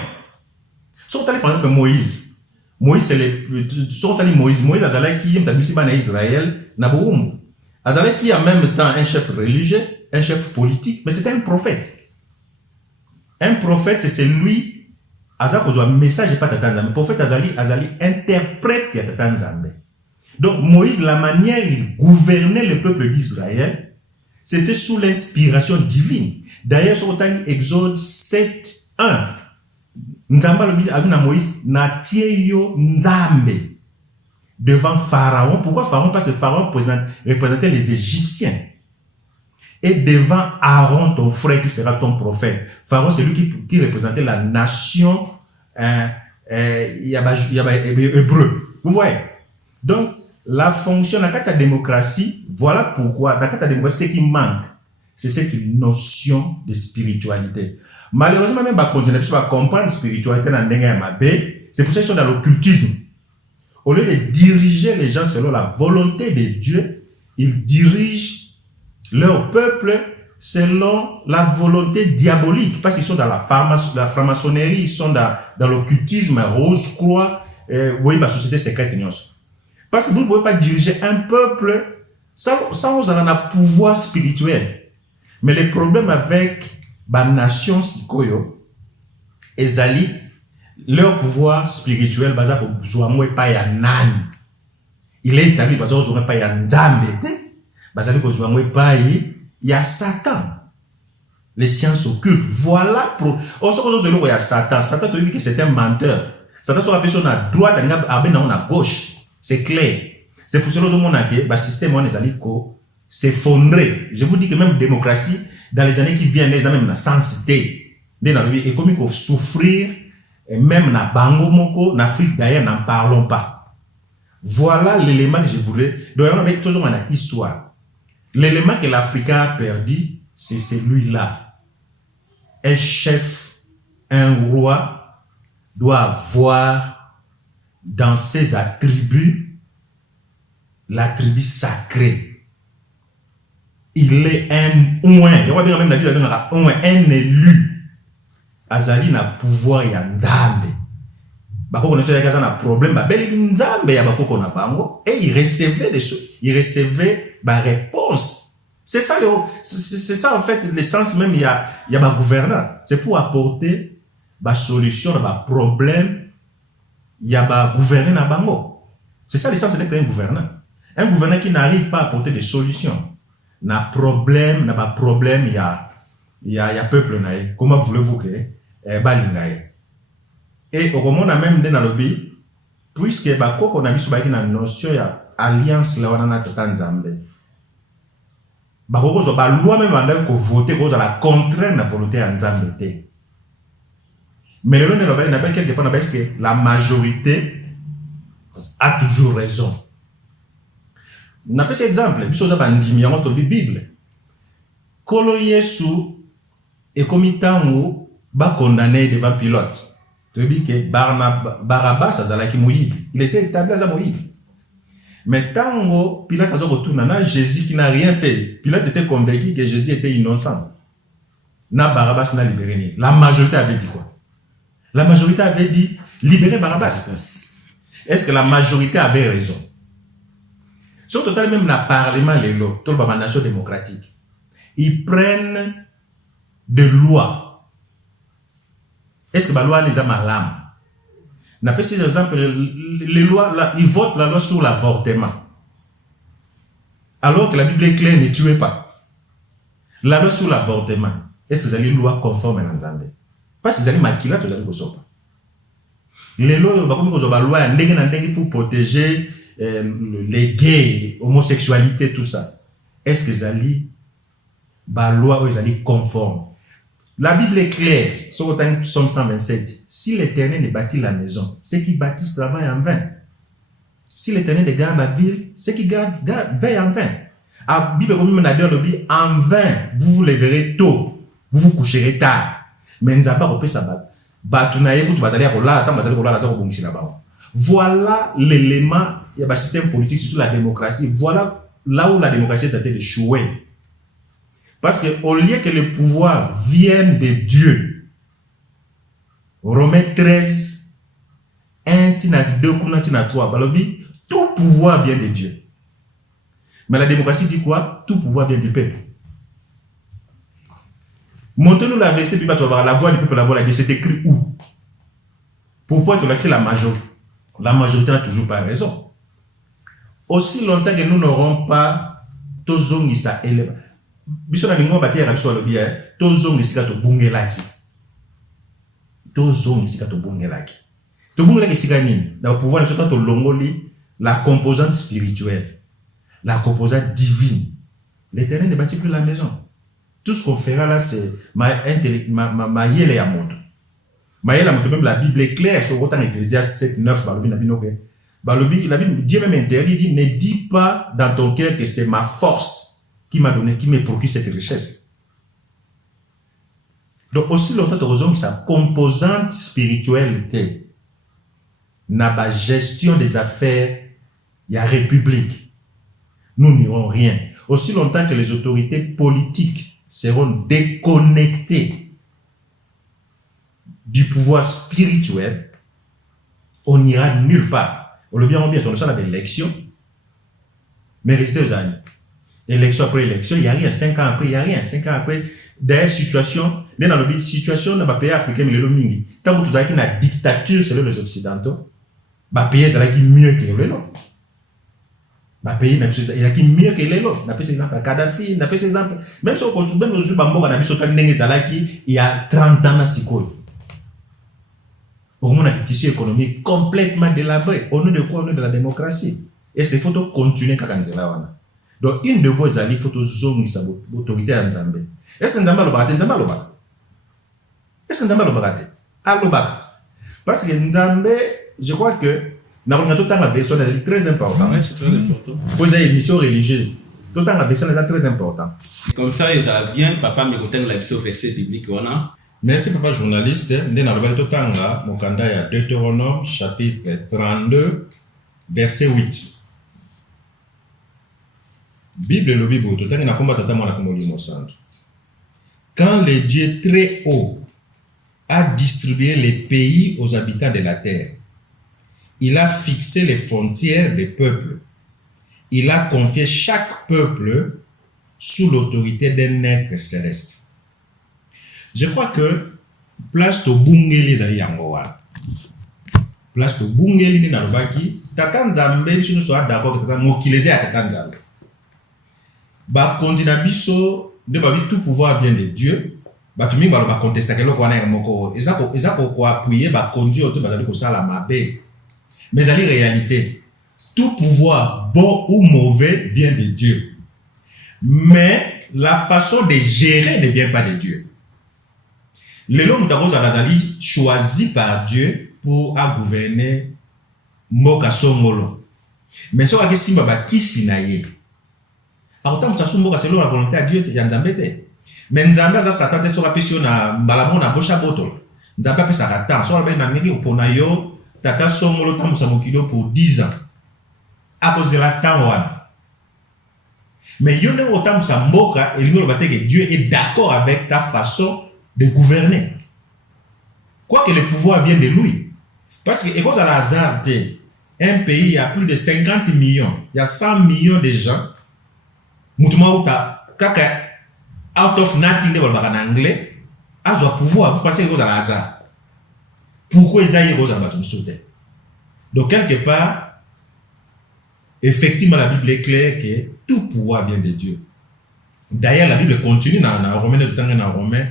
Sauf par exemple Moïse. Moïse c'est le sauf Moïse Azalaki est dans Israël, Naboum. Azalaki en même temps un chef religieux, un chef politique, mais c'était un prophète. Un prophète, c'est celui, Azalaki a un message pas t'attendre. Le prophète Azali interprète Yatanzambe. Donc Moïse, la manière il gouvernait le peuple d'Israël, c'était sous l'inspiration divine. D'ailleurs, sur Exode 7:1, Nzamba le dit à Moïse, Natieyo Nzambe. Devant Pharaon. Pourquoi Pharaon? Parce que Pharaon représentait les Égyptiens. Et devant Aaron, ton frère qui sera ton prophète. Pharaon, c'est lui qui représentait la nation hébreu. Vous voyez? Donc, la fonction de la démocratie, voilà pourquoi, dans la démocratie, ce qui manque, c'est cette notion de spiritualité. Malheureusement, même si on continue à comprendre la spiritualité dans le c'est pour ça qu'ils sont dans l'occultisme. Au lieu de diriger les gens selon la volonté de Dieu, ils dirigent leur peuple selon la volonté diabolique. Parce qu'ils sont dans la franc-maçonnerie, ils sont dans l'occultisme, Rose-Croix, oui, la société secrète. Parce que vous ne pouvez pas diriger un peuple sans vous avoir un pouvoir spirituel. Mais le problème avec la nation Sikoyo, Ezali, leur pouvoir spirituel, basa ko zouamwe pa ya nani. Il est établi basa ko zouamwe pa ya ndambete, basa ko zouamwe pa ya Satan. Les sciences occultes. Voilà pour. On se retrouve là où il y a Satan. Satan te dit que c'est un menteur. Satan sera personne à droite, à gauche. C'est clair. C'est pour cela que mon le système on est ko s'effondrer. Je vous dis que même démocratie dans les années qui viennent, les années même la sensité, et comme il faut souffrir. Et même na Bango Moko, en Afrique d'ailleurs, n'en parlons pas. Voilà l'élément que je voulais. Donc, on avait toujours une histoire. L'élément que l'Africain a perdu, c'est celui-là. Un chef, un roi, doit avoir dans ses attributs l'attribut sacré. Il est un ouin. Il y a même la Bible, un élu. Azali na pouvoir ya Nzambe. Bako connaissait qu'il y a un problème, bel Nzambe ya bako na bango et il recevait des choses, il recevait ba réponse. C'est ça en fait l'essence même il y a ba gouverneur. C'est pour apporter ba solution à ba problème, il y a ba gouverner na bango. C'est ça l'essence d'être un gouverneur. Un gouverneur qui n'arrive pas à apporter des solutions. Na problème, il y a peuple naïe. Comment voulez-vous que balingaye? Et au moment même dans le pays, puisque bako on a mis sur la notion ya alliance là on a Tanzambé. Bako zo ba loi même andako voter ko za la contraindre la volonté en Nzambé. Mais le nom n'a pas quelque part que la majorité a toujours raison. n'a pas cet exemple biso za bandimi yango to Bible kolo Yesu et comme tango ba condamné devant Pilate. Tu dis que Barabbas azalaki moyibi, il était établi à moyibi. Mais tango Pilate a retourné na Jésus qui n'a rien fait. Pilate était convaincu que Jésus était innocent. Na Barabbas n'a libéré ni. La majorité avait dit quoi? La majorité avait dit libérer Barabbas. Est-ce que la majorité avait raison? Sur total même la parlement les lois, toute la nation démocratique, ils prennent des lois. Est-ce que la loi les a malades? N'a pas ces exemples, les lois, là, ils votent la loi sur l'avortement. Alors que la Bible est claire, ne tuez pas. La loi sur l'avortement, est-ce que c'est une loi conforme à l'Anzambé? Parce que c'est une maquilla, tu as dit que les lois, la loi pour protéger les gays, homosexualité, tout ça. Est-ce que c'est la loi ou est conforme? La Bible est claire, sur le Psaume 127. Si l'Éternel ne bâtit la maison, ceux qui bâtissent travaillent en vain. Si l'Éternel garde la ville, ceux qui veillent en vain. La Bible dit en vain, vous vous lèverez tôt, vous vous coucherez tard. Mais nous n'avons pas ça. Voilà l'élément, il y a un système politique, surtout la démocratie. Voilà là où la démocratie est en train d'échouer. Parce qu'au lieu que le pouvoir vienne de Dieu, Romains 13, 1, 2, 3, tout pouvoir vient de Dieu. Mais la démocratie dit quoi? Tout pouvoir vient du peuple. Montrez-nous la verset, puis la voix du peuple, la voix de Dieu, c'est écrit où? Pourquoi tu l'accès la majorité? La majorité n'a toujours pas raison. Aussi longtemps que nous n'aurons pas Tozongisa élève. Biso na lingo batia biso lobi tozongisa to bungelaki. Tozongisa to bungelaki. To bungelaki sika nini? Na pouvoir ne soit to longoli la composante spirituelle, la composante divine. L'Éternel ne bâtit plus la maison. Tout ce qu'on fera là, c'est ma yele ya moto. Ma yele ya moto, même la Bible est claire sur autant Ecclésiaste 7, 9, balobi, la Bible, Dieu même interdit, dit, ne dis pas dans ton cœur que c'est ma force qui m'a donné, qui m'a procuré cette richesse. Donc aussi longtemps que raison que sa composante spiritualité n'a pas gestion des affaires, il y a république. Nous n'irons rien. Aussi longtemps que les autorités politiques seront déconnectées du pouvoir spirituel, on n'ira nulle part. On le bien, on a des élections, mais restez aux années. Élection après élection, il n'y a rien. 5 ans après, il n'y a rien. 5 ans après, des situations, dans le situation dans le pays africain, mais le mingi. Tant que tu as une dictature selon les Occidentaux, le pays est mieux que le lot. Le pays est mieux que le lot. On a pris ces exemples à Kadhafi, on a pris ces exemples. Même si on continue, même aujourd'hui, on a vu il y a 30 ans à Sikoy. On a un tissu économique complètement délabré. Au nom de quoi? Au nom de la démocratie. Et c'est faut continuer quand on est. Donc, une de vos alliés, il faut zoner sa autorité à Nzambé. Est-ce que Nzambé a l'obaraté? Nzambé a l'obaraté. Est-ce que Nzambé a l'obaraté? A l'obaraté. Parce que Nzambé, je crois que, dans le temps, la version est très importante. Oui, c'est très important. Vous avez une mission religieuse. Tout le temps, la version est très importante. Comme ça, il a bien, papa, mais quand on a le verset biblique, on a. Merci, papa journaliste. Dans le temps, mon candidat est à Deutéronome, chapitre 32, verset 8. Bible le Bible, quand le Dieu très haut a distribué les pays aux habitants de la terre, il a fixé les frontières des peuples. Il a confié chaque peuple sous l'autorité d'un être céleste. Je crois que place to bungeli zali yangowa. Place to bungeli ni narobaki, tata nzambe biso nous soit d'accord que tata mokileze à tata nzambe. Ba konzina biso de ba tout pouvoir vient de Dieu. Ba tumi ba ba contester que lo kwana moko ezako ko appuyer ba conduire tout bazali ko sala mabe. Mais en réalité, tout pouvoir bon ou mauvais vient de Dieu. Mais la façon de gérer ne vient pas de Dieu. L'homme d'Azali choisi par Dieu pour gouverner Moka Songolo. Mais ce que simba ba kisi na ye. Akotambusa sumboka selon la volonté à Dieu ya Nzambe te. Mais Nzambe za Satan te soka pesio na balamo na bosha botolo. Nzambe pesa katan so ba na ngi opona yo tata songolo tambusa mokilo pour 10 ans. À cause de la temps wana. Mais yo ne otambusa mboka elingo ba te que Dieu est d'accord avec ta façon de gouverner. Quoique le pouvoir vienne de lui. Parce que, et cause à la hasard, un pays a plus de 50 millions, il y a 100 millions de gens, moutouma ou ta, kaka, out of nothing, de en anglais, a un pouvoir, vous pensez que cause à la hasard. Pourquoi ils aillent cause à la sauter? Donc, quelque part, effectivement, la Bible est claire que tout pouvoir vient de Dieu. D'ailleurs, la Bible continue dans Romains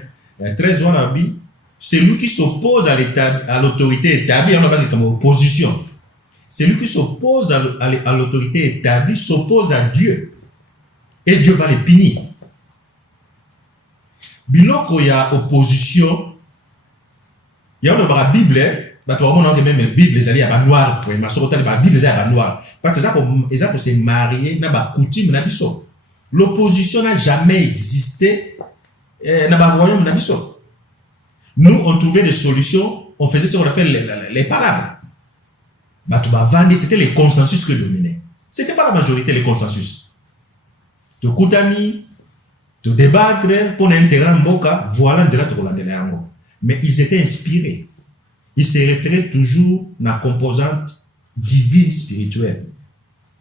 13, on a dit, celui qui s'oppose à l'autorité établie, on a parlé comme opposition. Celui qui s'oppose à l'autorité établie s'oppose à Dieu. Et Dieu va les punir. Biloko ya opposition, il y a la Bible, même la Bible, les alliés à noir, mais la Bible, les à noir. Parce que ça, pour se marier, n'a pas coutume, n'a pas. L'opposition n'a jamais existé, n'a pas royaume, n'a pas. Nous, on trouvait des solutions, on faisait ce qu'on appelle les palabres. C'était les consensus qui dominaient. Ce n'était pas la majorité, les consensus. Tu koutami, tu débattre pour un terrain boka, voilà, mais ils étaient inspirés. Ils se référaient toujours à la composante divine spirituelle.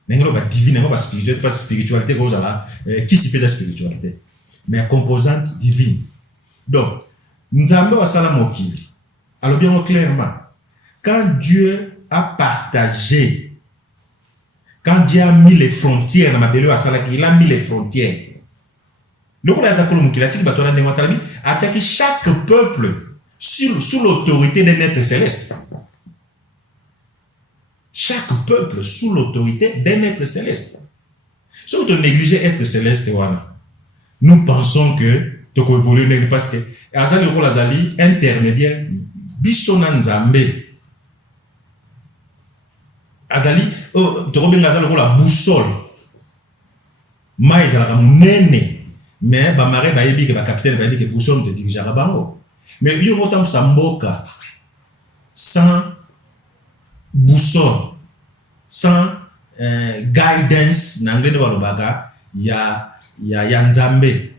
Divine, pas spirituelle, pas spiritualité, qui s'y fait la spiritualité, mais la composante divine. Donc, Nzambe wa sala mokili. Alors bien clairement, quand Dieu a partagé, quand Dieu a mis les frontières dans ma belle wa sala, il a mis les frontières. Le coup d'azakolo mokili atiki batona nematalabi, ataki chaque peuple sous l'autorité d'un être céleste. Chaque peuple sous l'autorité d'un être céleste. Si vous négligez être céleste, nous pensons que tu peux évoluer parce que azali ko lazali intermédiaire bisona Nzambe azali to ko benga azali ko la boussole mais azala munene mais ba mare ba yebi ke ba capitaine ba yebi ke boussole te dirigera bango mais yo motam sa mboka sans boussole sans guidance na ngene ba lobaga ya Nzambe.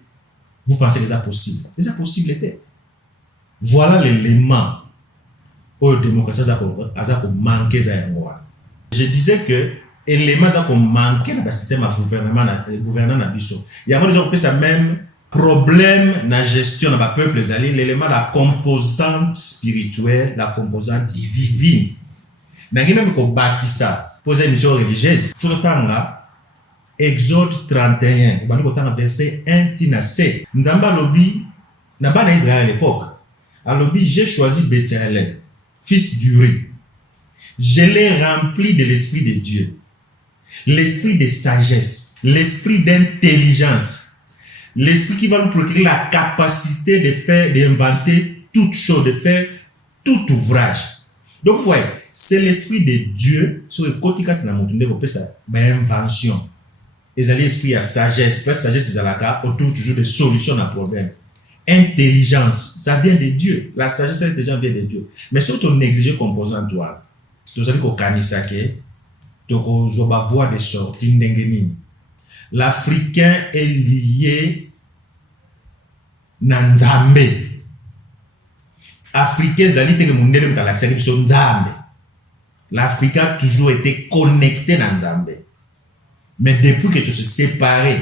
Vous pensez que c'est possible? C'est possible était. Voilà l'élément où la démocratie a manqué. Je disais que l'élément a manqué dans le système de gouvernement na biso. Il y a des gens qui ont même problème dans la gestion de peuple, l'élément de la composante spirituelle, la composante divine. N'a même ko bakisa poser une mission religieuse. Faut le temps là. Exode 31, verset 1-7. Nzamba lobi, n'a pas Israël à l'époque. À lobi, j'ai choisi Béthalel, fils d'Uri. Je l'ai rempli de l'esprit de Dieu, l'esprit de sagesse, l'esprit d'intelligence, l'esprit qui va nous procurer la capacité de faire, d'inventer toute chose, de faire tout ouvrage. Donc, vous voyez, c'est l'esprit de Dieu sur le côté quand on a montré invention. Les alliés esprit à sagesse, parce que sagesse c'est à la carte, on trouve toujours des solutions à problème. Intelligence, ça vient de Dieu. La sagesse et l'intelligence vient de Dieu. Mais surtout négliger composant toi. Tu savez qu'au kanisake, tu as voie de sortie d'engeni. L'Africain est lié na Nzambe. Africain zali te mundele dans l'accès de son Nzambe. L'Africain a toujours été connecté na Nzambe. Mais depuis que tu te sépares,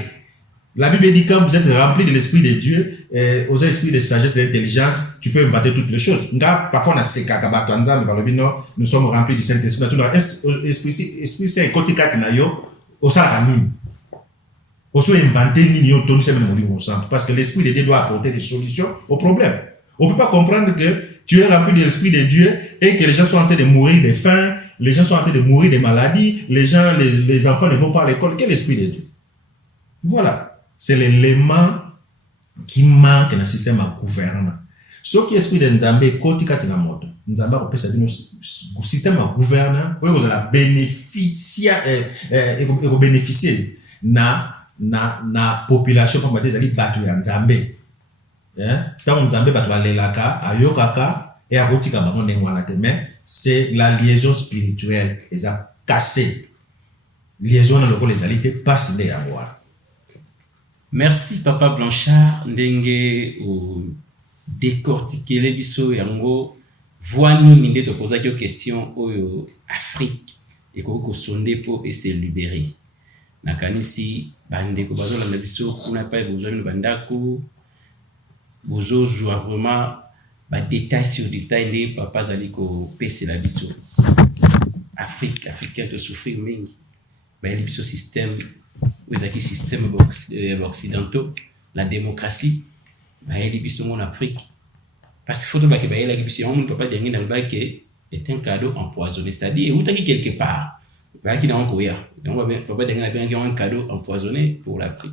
la Bible dit quand vous êtes rempli de l'esprit de Dieu, aux esprits de sagesse, d'intelligence, tu peux inventer toutes les choses. Parfois on a ces kakabato Nzambe par le non, nous sommes remplis du Saint-Esprit. Esprit c'est côté katinayo, au saramini. On soit inventé ni au tonu c'est même au centre parce que l'esprit de Dieu doit apporter des solutions aux problèmes. On peut pas comprendre que tu es rempli de l'esprit de Dieu et que les gens sont en train de mourir de faim. Les gens sont en train de mourir de maladies, les enfants ne vont pas à l'école. Quel esprit de Dieu? Voilà. C'est l'élément qui manque dans le système de gouvernement. soki esprit de nzambe koti kati na moto nzambe akopesa bino système ya gouverna oyo kozala bénéficier na population comme ezali bato ya nzambe ntango nzambe bato balelaka ayokaka et akotika bango ndenge wana te mais c'est la liaison spirituelle eza cassée liaison na lokolo ezali te pasi nde yango wana. Merci Papa Blanchard ndenge o décortiquer biso yango voix nini nde tokozaki yo question oyo Afrique ekoki kosonde po et se libérer nakanisi bandeko bazolanda biso kuna pa bozwami bandako bozozwa vraiment détail sur détail nde papa azali kopesela biso africain to souffrir mingi bayeli biso système ezalaki système occidentaux la démocratie bayeli biso en Afrique parce que faut que bayeli biso on papa dengi na lobaki est un cadeau empoisonné c'est-à-dire outaki quelque part bayaki na onkoya donc papa dengi na bien un cadeau empoisonné pour l'Afrique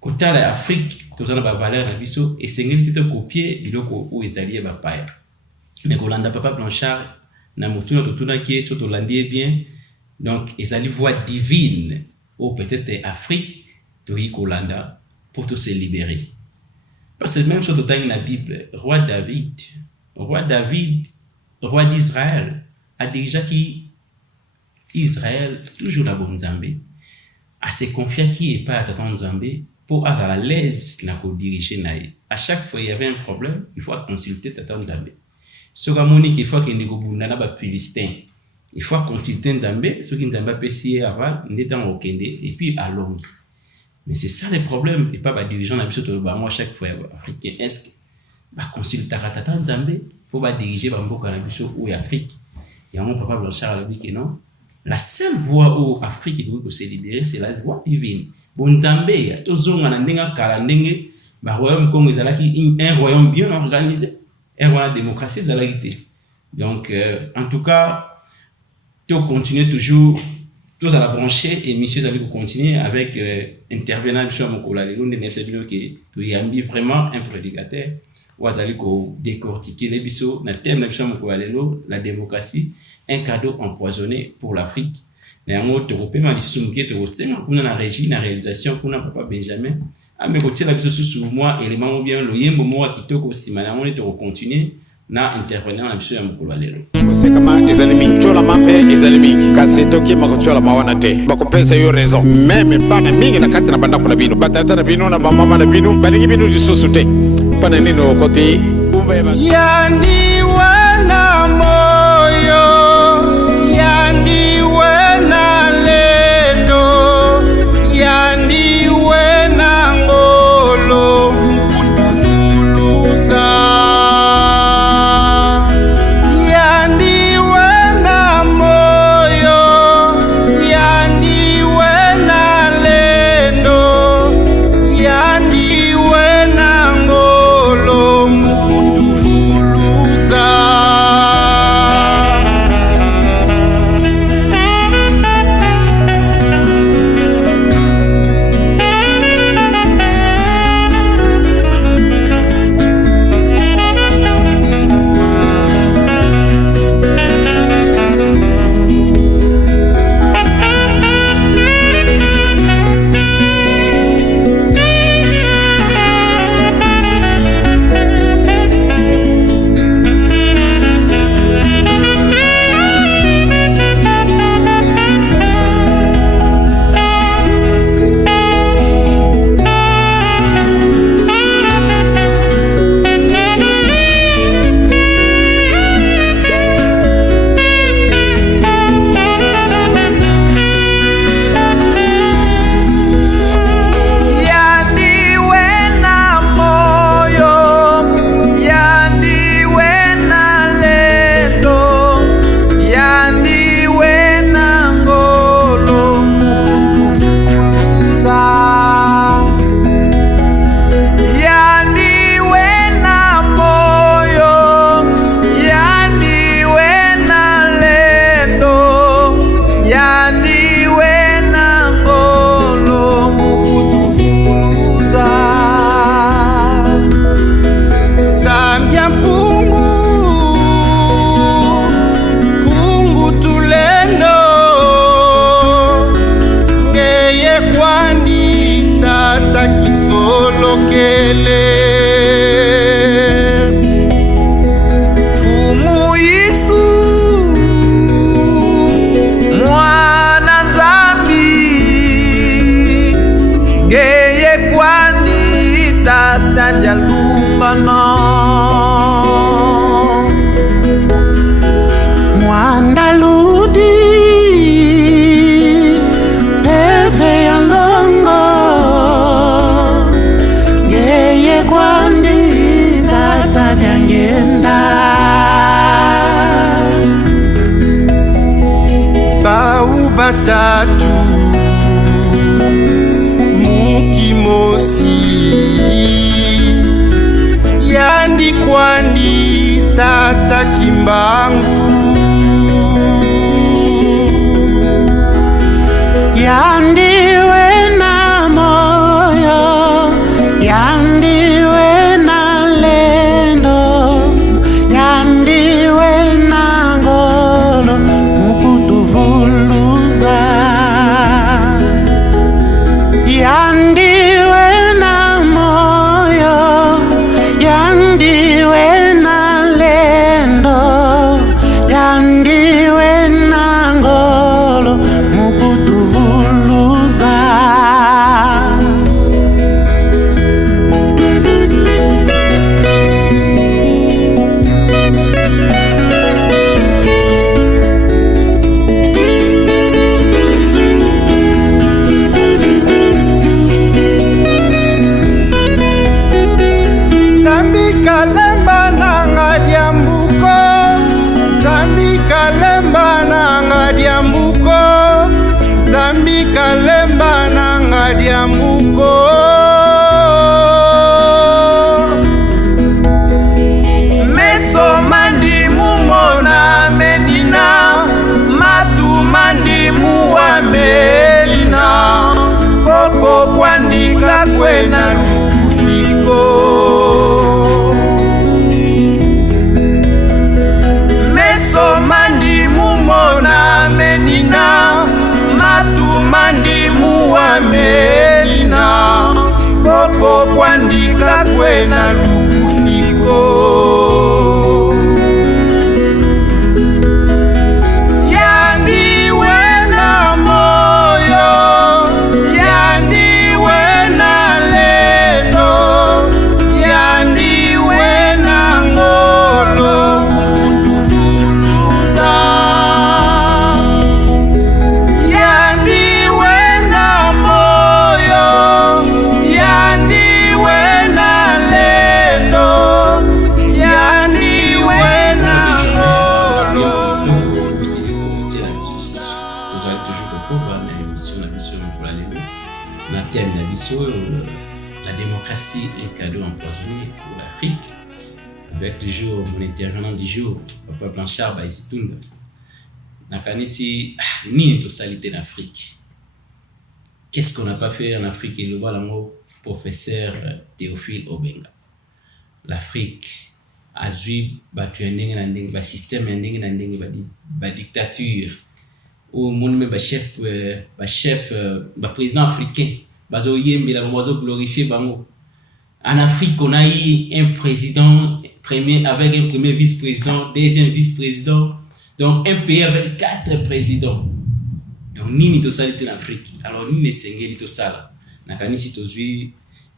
kota la Afrique tozana ba valeur na biso et sengeli tete copier biloko o italien ba paya mais kolanda papa Blanchard na mutuna totuna ki so tolandie bien donc ezali voix divine ou peut-être Afrique to Kolanda pour tout se libérer parce que même chose dans la Bible roi d'Israël a déjà qui Israël toujours la bonne Nzambe a se confier qui est pas à tata Nzambe pour avoir à l'aise na ko diriger naï à chaque fois il y avait un problème il faut consulter tata Nzambe so ka moni qu'il faut qu'il bunda na ba philistin il faut consulter Nzambe ce qui Nzambe pesier avant n'étant au Kende et puis à Londres mais c'est ça le problème et pas ba dirigeant na biso to ba moi chaque fois africain est-ce que ba consulter tata Nzambe pour ba diriger ba mboka na biso ou Afrique et mon papa Blanchard a dit que non la seule voie où Afrique peut se libérer c'est la voie divine bon Nzambe to zonga na ndenga kala ndenge ba royaume Congo ezalaki un royaume bien organisé et voilà démocratie ezalaki donc en tout cas to continuer toujours tous à la brancher et monsieur allez continuer avec intervenant sur mon collègue l'une des séminaires qui to yambi vraiment un prédicateur ou allez ko décortiquer les biso na thème na mon collègue la démocratie un cadeau empoisonné pour l'Afrique na ngo to kopema lisumuke to senga kuna na régie na réalisation kuna papa Benjamin ame ko tela biso sur moi élément bien lo yembo mo kitoko simana on to continuer na intervenant na biso ya mukolo lelo kama ezalimi chola mambe ezalimi kasi toki makochola mawana te bakopesa yo raison même bana mingi na kati na banda kuna bino batata na bino na mama na bino balingi bino disusu te pana nino kote yani wana moyo yani wana lendo yani wana ngolo mkutafulusa yani wana moyo yani wana lendo yani wana ngolo mkutafulusa lokele Fumu Yesu mwana Nzambi ngeye kwani tata lya lumbana Mwanda ludi Eve ya longo Yeye kwandi tata dyangenda Bau batatu Mukimosi Yandi kwandi tata Kimbangu Yandiwe na moyo, yandiwe na lendo, yandiwe na ngolo, mukutuvuluza. Yandiwe na moyo, yandiwe na lendo, yandiwe na ngolo, mukutuvuluza. Zambi kalemba nanga diambuko, Zambi kalemba nanga diambuko, Zambi kalemba nanga diambuko. Meso mandi mumona menina matu mandi muwa melina koko kwandika kwena nufiko Meso mandi mumona menina matu mandi muwa melina koko kwandika kwena nufiko la démocratie est un cadeau empoisonné pour l'Afrique. Avec toujours mon intervenant du jour, Papa Blanchard Baïsitounda. Nakanisi, ni une totalité en Afrique. Qu'est-ce qu'on n'a pas fait en Afrique? Et le voilà, mon professeur Théophile Obenga. L'Afrique a vu un système, une dictature, où mon chef, président africain. En Afrique, on a eu un président premier avec un premier vice-président, deuxième vice-président, donc un pays avec 4 présidents. Donc, ni totalité en Afrique. Alors, ni Sengeli to sala. Nakani si tozui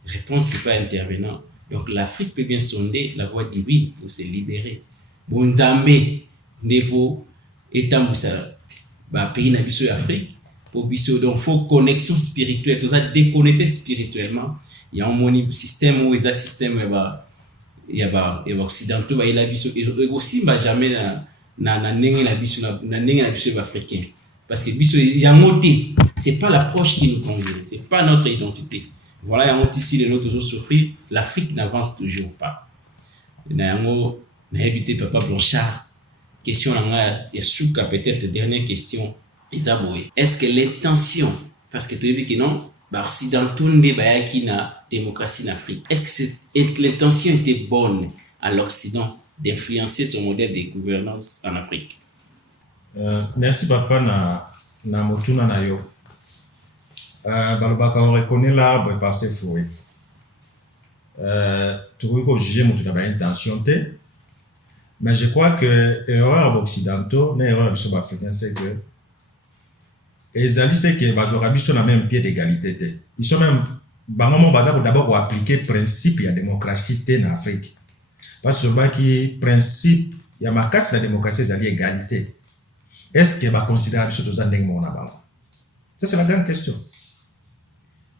réponse c'est pas intervenant. Donc, l'Afrique peut bien sonder la voie divine pour se libérer. Bonzambe, Nebo, Etambusa, pays na biso Afrique. Pour biso, donc, faut connexion spirituelle. Tout ça déconnecté spirituellement. Il y a un système où il y a un système il y a occidentaux, il y a biso et aussi jamais na nengi na biso africain. Parce que biso il y a monté, c'est pas l'approche qui nous convient, c'est pas notre identité. Voilà, il y a monté ici les nôtres toujours souffrir, l'Afrique n'avance toujours pas. Na évité Papa Blanchard. Question là, il y a souka peut-être dernière question. Est-ce que l'intention, parce que tu as dit que non, si dans tout le débat qui na démocratie en Afrique, est-ce que l'intention était bonne à l'Occident d'influencer son modèle de gouvernance en Afrique? Merci papa na motuna na yo. Balobaka on reconnaît l'arbre par ses fruits. tokoki kojuge moto na baintention te, mais je crois que erreur occidentaux na erreur biso baafricain c'est que ezali c'est que bazwaka biso na même pied d'égalité te. Ils sont même bango mo baza d'abord ko appliquer principe ya démocratie te na Afrique, parce que baki principe ya makasi la démocratie ezali égalité. Est-ce que ba considérer biso toza ndenge mo na bango? Ça c'est la grande question.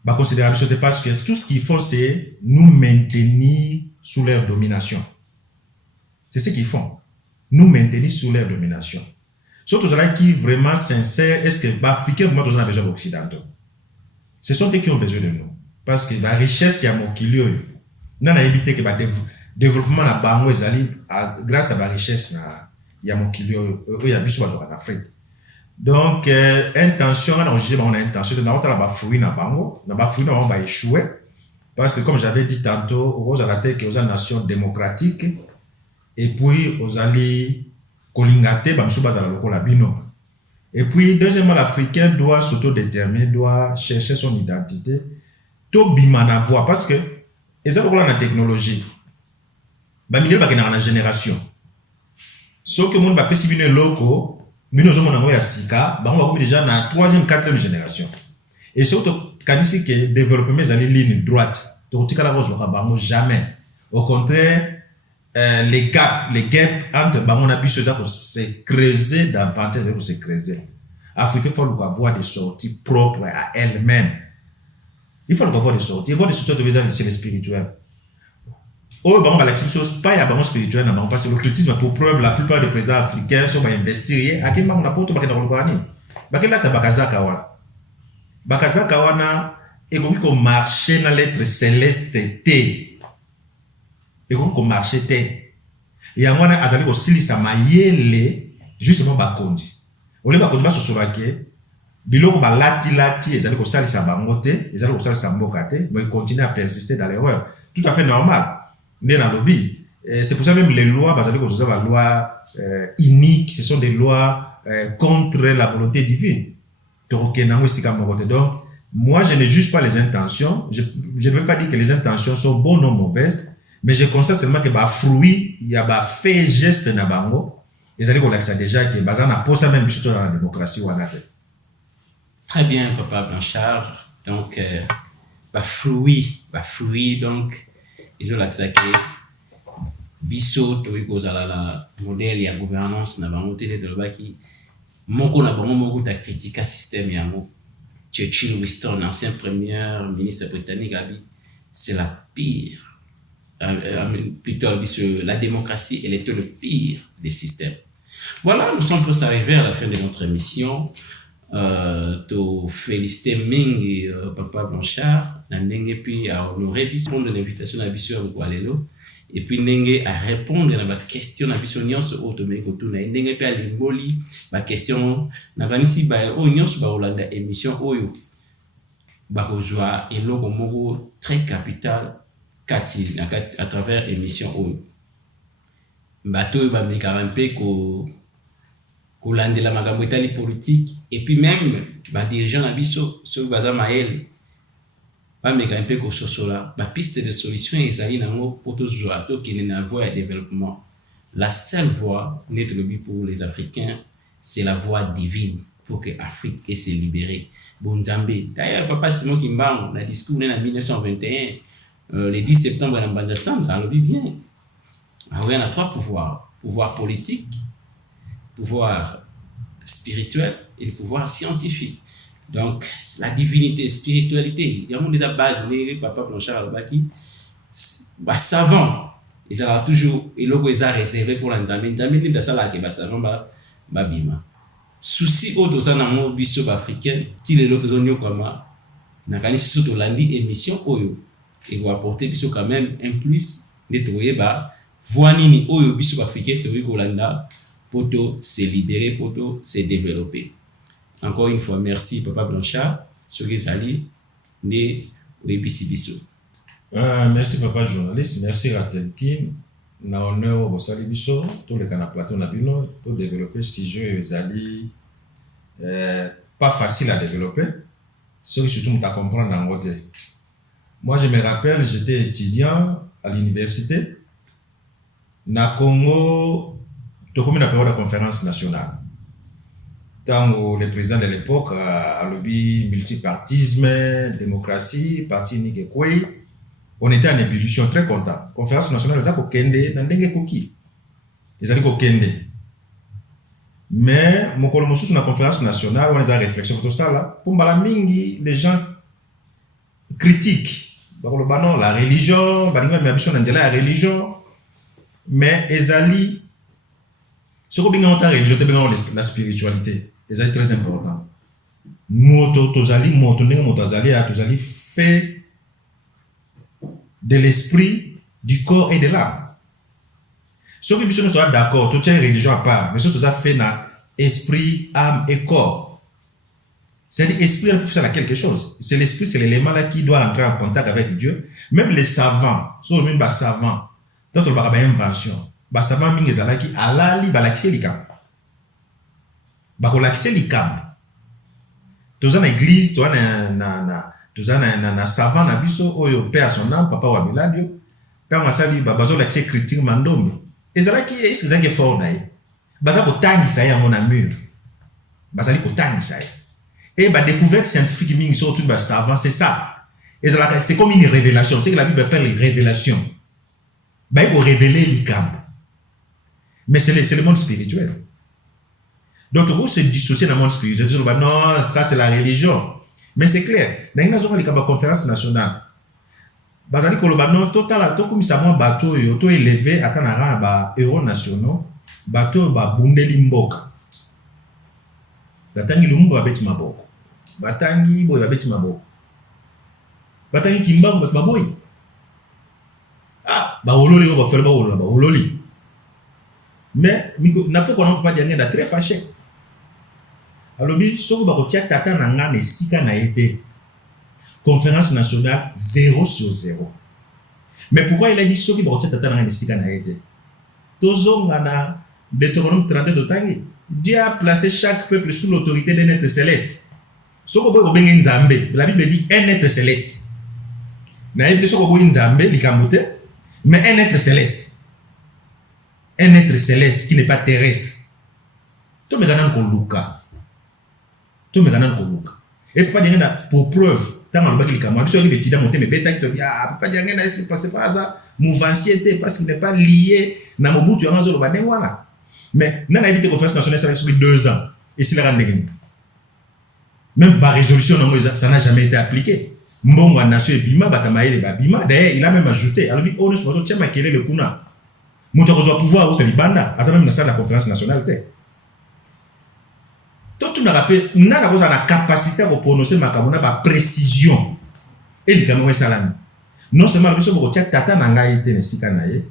Ba considérer biso te parce que tout ce qu'il faut c'est nous maintenir sous leur domination. C'est ce qu'ils font. Nous maintenir sous leur domination. Surtout ceux qui vraiment sincères, est-ce que les Africains vraiment ont besoin d'Occidentaux? Ce sont eux qui ont besoin de nous. Parce que la richesse, il y a mon kilio. Nous avons évité que le développement na bango ezali grâce à la richesse, il y a mon kilio. Il y a besoin en Afrique. Donc, intention, on a intention de nous avoir la fruit na bango. Na fruit on va échouer. Parce que comme j'avais dit tantôt, aux Alatés qui aux nations démocratiques, et puis aux alliés kolingate bamso bazala lokola bino. Et puis deuxièmement, l'Africain doit s'autodéterminer, doit chercher son identité, to bimana voix parce que eza lokola na technologie ba milieu ba na génération so que monde ba pesi bino loko bino zo mona ya sika ba on va déjà na 3e 4e génération et surtout kanisi que développer mes années ligne droite to tika la voix ka bango jamais. Au contraire, les gaps entre bango na biso za ko se creuser davantage, pour se creuser. Afrique, il faut avoir des sorties propres à elle-même. Il faut avoir des sorties. Il faut des sorties de visage c'est le spirituel. Oh, bango ba l'exception pas ya bango spirituel na bango parce que l'occultisme pour preuve la plupart des présidents africains sont investir à qui bango na poto ba kena kolokani. Ba kena ta bakazaka wana. Bakazaka wana ekoki ko marcher na lettre céleste T. Et comme marché te et en a azali ko silisa mayele justement bakondi ole bakondi ba sosolake biloko ba lati ezali ko salisa bango te ezali ko salisa mboka te mais continue à persister dans l'erreur tout à fait normal né dans lobby. C'est pour ça même les lois bazali ko zoza ba loi iniques, ce sont des lois contre la volonté divine donc moi je ne juge pas les intentions, je ne veux pas dire que les intentions sont bonnes ou mauvaises. Mais je constate seulement que bah fruit, il y a bah fait geste na bango. Ils allaient qu'on ça déjà que bah ça n'a pas ça même surtout dans la démocratie ou en Afrique. Très bien, Papa Blanchard. Donc bah fruit donc ils ont l'accès que biso to ikoza la modèle ya gouvernance na bango télé de l'obaki moko na bango moko ta critique système yango. Churchill Winston, ancien premier ministre britannique, a dit c'est la pire. Plutôt la démocratie, elle était le pire des systèmes. Voilà, nous sommes presque arrivés à la fin de notre émission. To féliciter Ming et Papa Blanchard, Nenge puis à honorer répondre de l'invitation à Bissou Mkwalelo et puis Nenge à répondre à la question à Bissou Nyos Otomé Kotuna Nenge puis à Limboli la question na vanisi ba o Nyos ba Olanda émission oyo ba kozwa eloko moko très capital kati à travers émission oyo bato ba mikarampe ko kolandela makambo etali politique et puis même ba dirigeant na biso so baza maele ba mikarampe ko sosola ba piste de solution ezali nango poto joa to kine na voie de développement. La seule voie net pour les Africains, c'est la voie divine pour que l'Afrique puisse se libérer. Bonzambé. D'ailleurs, Papa Simon Kimbangu, dans le discours en 1921, le 10 septembre, dans Bandatsam, ça le dit bien. Alors, il y a 3 pouvoirs. Pouvoir politique, pouvoir spirituel et le pouvoir scientifique. Donc, la divinité, spiritualité, il y a des bases, les Papa Blanchard, qui savant. Ils ont toujours et logo ils ont réservé pour l'entendre mais dans ça là que savant ba bima souci auto ça na mo biso africain ti les autres zonyo kama na kanisi surtout landi émission oyo et va apporter biso quand même un plus nettoyer ba voix nini oyo biso africain to ko landa poto se libérer poto se développer. Encore une fois merci Papa Blanchard soki zali ne oyebisi biso. Merci papa journaliste, merci Ratelkin. Na honneur au Bosali Biso, tout le canal plateau na bino, pour développer si jeux zali pas facile à développer. Ce qui surtout m'ta comprendre en côté. Moi, je me rappelle, j'étais étudiant à l'université. Na Congo, tout comme une période de conférence nationale. Tant le président de l'époque a lobby multipartisme, démocratie, parti Nikekwe, on était en ébullition, très content. Conférence nationale, les a kokende, nandenge koki. Les a dit kokende. Mais, mon collègue sur la conférence nationale, on a des réflexions sur ça là. Pour Mbalamingi, les gens critiquent. La religion, la religion. Mais ezali ce qu'on bien entend religion te bien la spiritualité ezali très important moto tozali fait de l'esprit du corps et de l'âme ce que nous sommes d'accord tout est religion à part mais ce que ça fait na esprit âme et corps c'est-à-dire esprit ça là quelque chose c'est l'esprit c'est l'élément là qui doit entrer en contact avec Dieu même les savants sont même pas savants donc on va avoir une invention ba savant mingi ezalaki alali balakise likambo bakolakise likambo toza na église toza na savant na biso oyo père son âme papa wa Beladio tant asali bazolakise critique mandombe ezalaki est-ce que fort na ye baza kotangisa yango na mur bazali kotangisa ye et ba découverte scientifique mingi surtout ba savant c'est ça ezalaka c'est comme une révélation c'est que la Bible appelle les révélations il faut révéler l'icambe. Mais c'est le monde spirituel. Donc, on se dissocier dans le monde spirituel. Non, ça c'est la religion. Mais c'est clair. Dans une conférence nationale, bazali kolobano total to comme ça moi bateau auto élevé atanara ba héros nationaux bateau ba bundeli mboka. Batangi lumbo abeti maboko. Batangi boy abeti maboko. Batangi kimbango baboy. Ah, baololi on va faire baololi. Mais n'a pas qu'on pas dire nga très fâché. Alors bi soko ba ko tia tata na nga ne sika na été. Conférence nationale 0/0. Mais pourquoi il a dit soko ba ko tia tata na nga ne sika na été? Tozonga na Deutéronome 32 d'Otangi. Dieu a placé chaque peuple sous l'autorité d'un être céleste. Soko bo bengi nzambe, la Bible dit un être céleste. Na yebite soko bo nzambe likambote. Mais un être céleste. Un être céleste qui n'est pas terrestre. Tout me gagne qu'on luka. Tout me gagne qu'on luka. Et pas dire pour preuve, tant on va dire que moi, je suis petit dans mon thème, mais bêta qui te dit ah, pas dire que c'est pas ça, mouvanciété parce qu'il n'est pas lié. Na mobutu yango zo ba voilà. Mais na évité conférence nationale ça sur 2 ans. Et c'est la grande technique. Même par résolution ça n'a jamais été appliqué. Mbongo a nation bima batamaele ba bima d'ailleurs il a même ajouté alors on ne se voit pas quel est le kuna moto doit pouvoir au Talibanda à même dans la conférence nationale tout n'a rappelé n'a la capacité à prononcer makamona ba précision et litama salami non seulement le biso ko tia tata na ngai te nesika na ye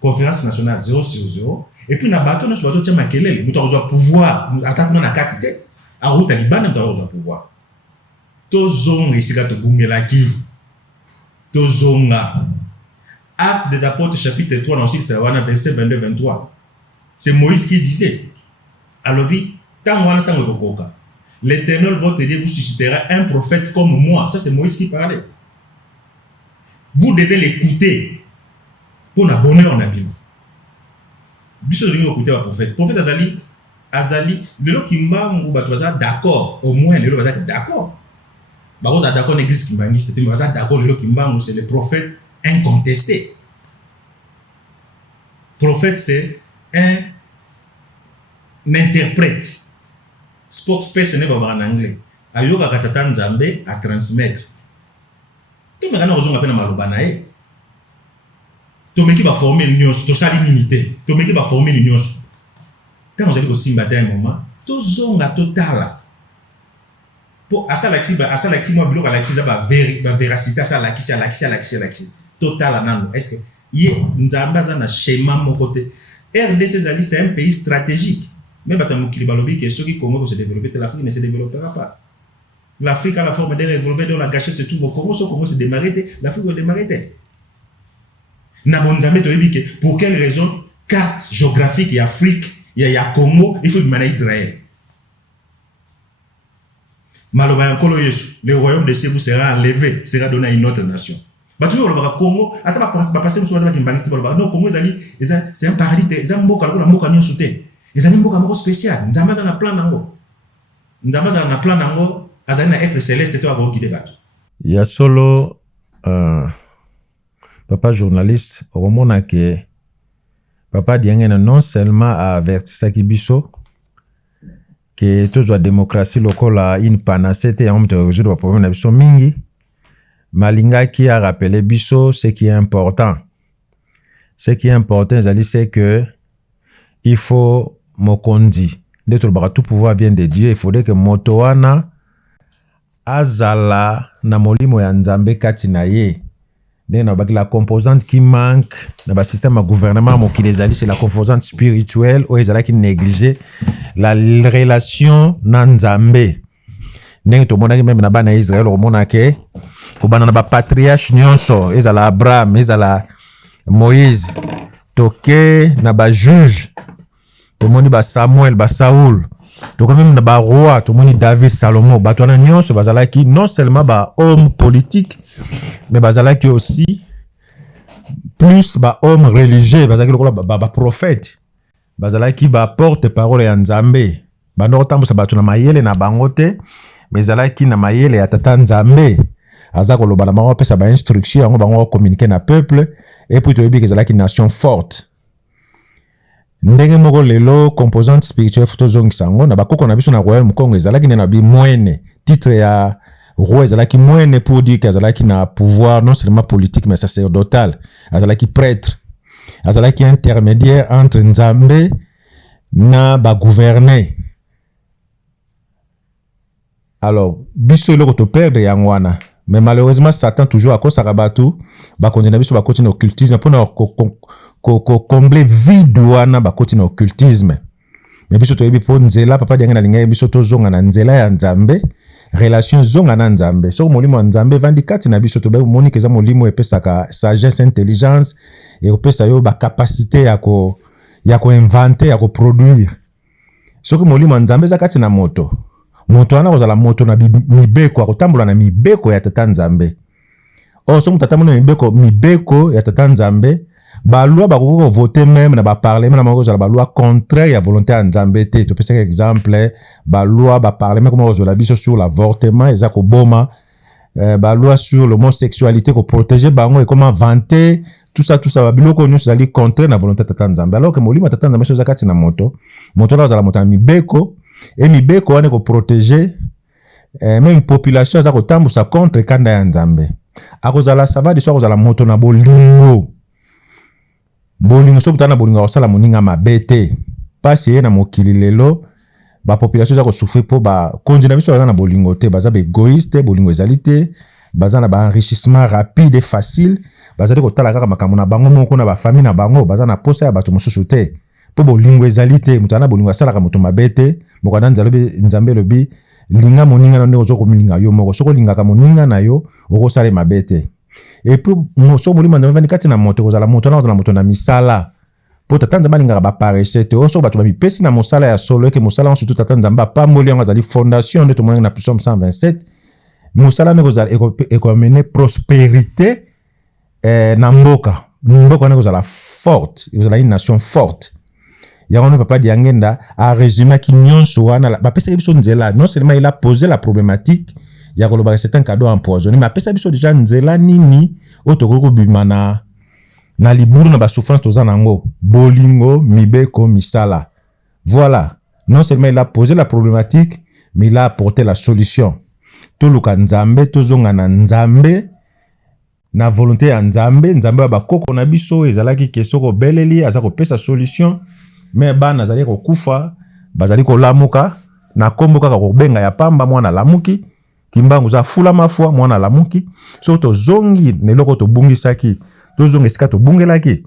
conférence nationale 0/0 et puis na bato no se voit tia makelele moto doit pouvoir attaque na katite à au Talibanda moto doit pouvoir Tozonga isika to bungelaki. Tozonga. Acte des Apôtres chapitre 3 dans 6 verset 22-23. C'est Moïse qui disait. Alors oui, l'Éternel votre Dieu vous suscitera un prophète comme moi. Ça c'est Moïse qui parlait. Vous devez l'écouter pour la bonheur en abîme. Biso devez écouter le prophète. Prophète Azali, le lo kimba ou batwaza d'accord, au moins le lo baza d'accord. Baroza d'accord l'église Kimbangi, c'était baza d'accord le lo kimba c'est le prophète incontesté. Prophète c'est un interprète. Spokesperson n'est pas en anglais. Ayoka katata nzambe à transmettre. Tout me gana ozonga pena maloba nae. To meki ba former l'union, to sali unité. To meki ba former l'union. Quand vous avez aussi battu un moment, to zonga totala. Pour asalaxi moi bilo galaxy za ba véracité asalaxi total anano. Est-ce que yé nzamba za na schéma mon côté. RDC Zali c'est un pays stratégique. Mais batamu kilibalobi que ceux qui Congo se développer, l'Afrique ne se développera pas. L'Afrique a la forme d'un revolver dans la gâchette se trouve au Congo, ce Congo se démarrer, l'Afrique va démarrer. Nabonzame toyebike pour quelle raison carte géographique et Afrique il y a Congo, il faut demander Israël. Maloba Nkolo Yesu, le royaume de Sébou sera enlevé, sera donné à une autre nation. bato oyo balobaka Congo ata bapase mosusu baza bakimbangiste balobaka non Congo ezali c'est un paradis te eza mboka lokola mboka nyonso te ezali mboka moko spécial nzambe aza na plan nango nzambe azala na plan nango azali na être céleste te akoguide bato ya solo papa journaliste okomona ke papa Diangena non seulement avertisaki biso que tozwa démocratie lokola une panacée te yango moto résoudre baproblème na biso mingi malingaki a rappelé biso ce qui est important ezali c'est que il faut mokonzi nde tolobaka tout pouvoir vient de Dieu il faudrait que moto wana azala na molimo ya nzambe kati na ye ndenge na la composante qui manque dans le système de gouvernement mokili ezali c'est la composante spirituelle oyo ezalaki négligé la relation na nzambe ndenge tomonaki meme na bana ya Israël omonake kobana na bapatriarche nyonso ezala Abraham ezala Moïse toke na bajuge tomoni ba Samuel ba Saoul toke meme na baroi tomoni David Salomon bato wana nyonso bazalaki non seulement ba homme politique mais bazalaki aussi plus ba homme religieux bazalaki lokola ba prophète bazalaki ba porte parole ya nzambe bando tambusa bato na mayele na bango te mais bazalaki na mayele ya tata nzambe aza koloba na bango pesa ba instruction yango bango communiquer na peuple et puis toyebi ke ezalaki nation forte ndenge moko lelo composante spirituelle photo zongisa yango na bakoko na biso na royaume Congo ezalaki na bi moyenne titre ya roi ezalaki moyenne pour dire que ezalaki na pouvoir non seulement politique mais sacerdotal ezalaki prêtre ezalaki intermédiaire entre nzambe na ba gouverner alors biso loko to perdre yango wana mais malheureusement Satan toujours à cause sarabatu ba continuer biso ba continuer occultisme pour na combler vide wana ba continuer occultisme mais biso to yebi po nzela papa Diangena linga biso to zonga na nzela ya nzambe relation zonga na nzambe so molimo wa nzambe vandi kati na biso to ba moni keza molimo epesaka sagesse intelligence et opesa yo ba capacité ya ko inventer ya ko produire so ko molimo wa nzambe za kati na moto wana kozala moto na mibeko akotambola na mibeko ya tata nzambe so mutatambola na mibeko ya tata nzambe ba loi ba ko voter même na ba parlement na moko ba loi contraire ya volonté ya nzambe te to pesa exemple ba loi ba parlement comme ozola biso sur l'avortement eza ko boma ba loi sur l'homosexualité ko protéger bango et comment vanter tout ça ba biloko nyonso zali contraire na volonté tata nzambe alors que molimo tata nzambe so zakati na moto la zala moto na mibeko et mibeko wane ko protéger même population za ko tambusa contre kanda ya nzambe akozala savadi so akozala moto na bolingo so butana bolingo osala moninga mabete pasi ye na mokili lelo ba population za ko souffrir po ba konjina biso na bolingo te baza ba égoïste bolingo ezali te baza na ba enrichissement rapide et facile baza ko tala kaka makambo na bango moko na ba famille na bango baza na posa ya bato mosusu te po bolingo ezali te mutana bolingo asala ka moto mabete mokana nzambe lobi linga moninga na ndeko zoko milinga yo moko soko linga ka moninga na yo okosala mabete et puis so molimo nzambe vandi kati na moto kozala moto na moto na misala po tata nzambe alingaka baparese te oso bato bamipesi na mosala ya solo eke mosala wana surtout tata nzambe apamboli yango azali fondation nde tomonaki na psaume 127 mosala nde kozala ekomene prospérité na mboka wana kozala forte ekozala une nation forte yango nde papa Diangena a résumé ki nyonso wana bapesaki biso nzela non seulement il a posé la problématique ya koloba c'est un cadeau empoisonné mais apesa biso déjà nzela nini otokoki kobima na liburu na basouffrance toza nango bolingo mibeko misala voilà non seulement il a posé la problématique mais il a apporté la solution toluka nzambe tozonga na nzambe na volonté ya nzambe nzambe bakoko na biso ezalaki kesoko beleli aza kopesa solution mais bana azali kokufa bazali kolamuka na kombo kaka kobenga ya pamba mwana lamuki kimbangu za fula mafua mwana lamuki so tozongi neloko tobungisaki tozongi esika tobungelaki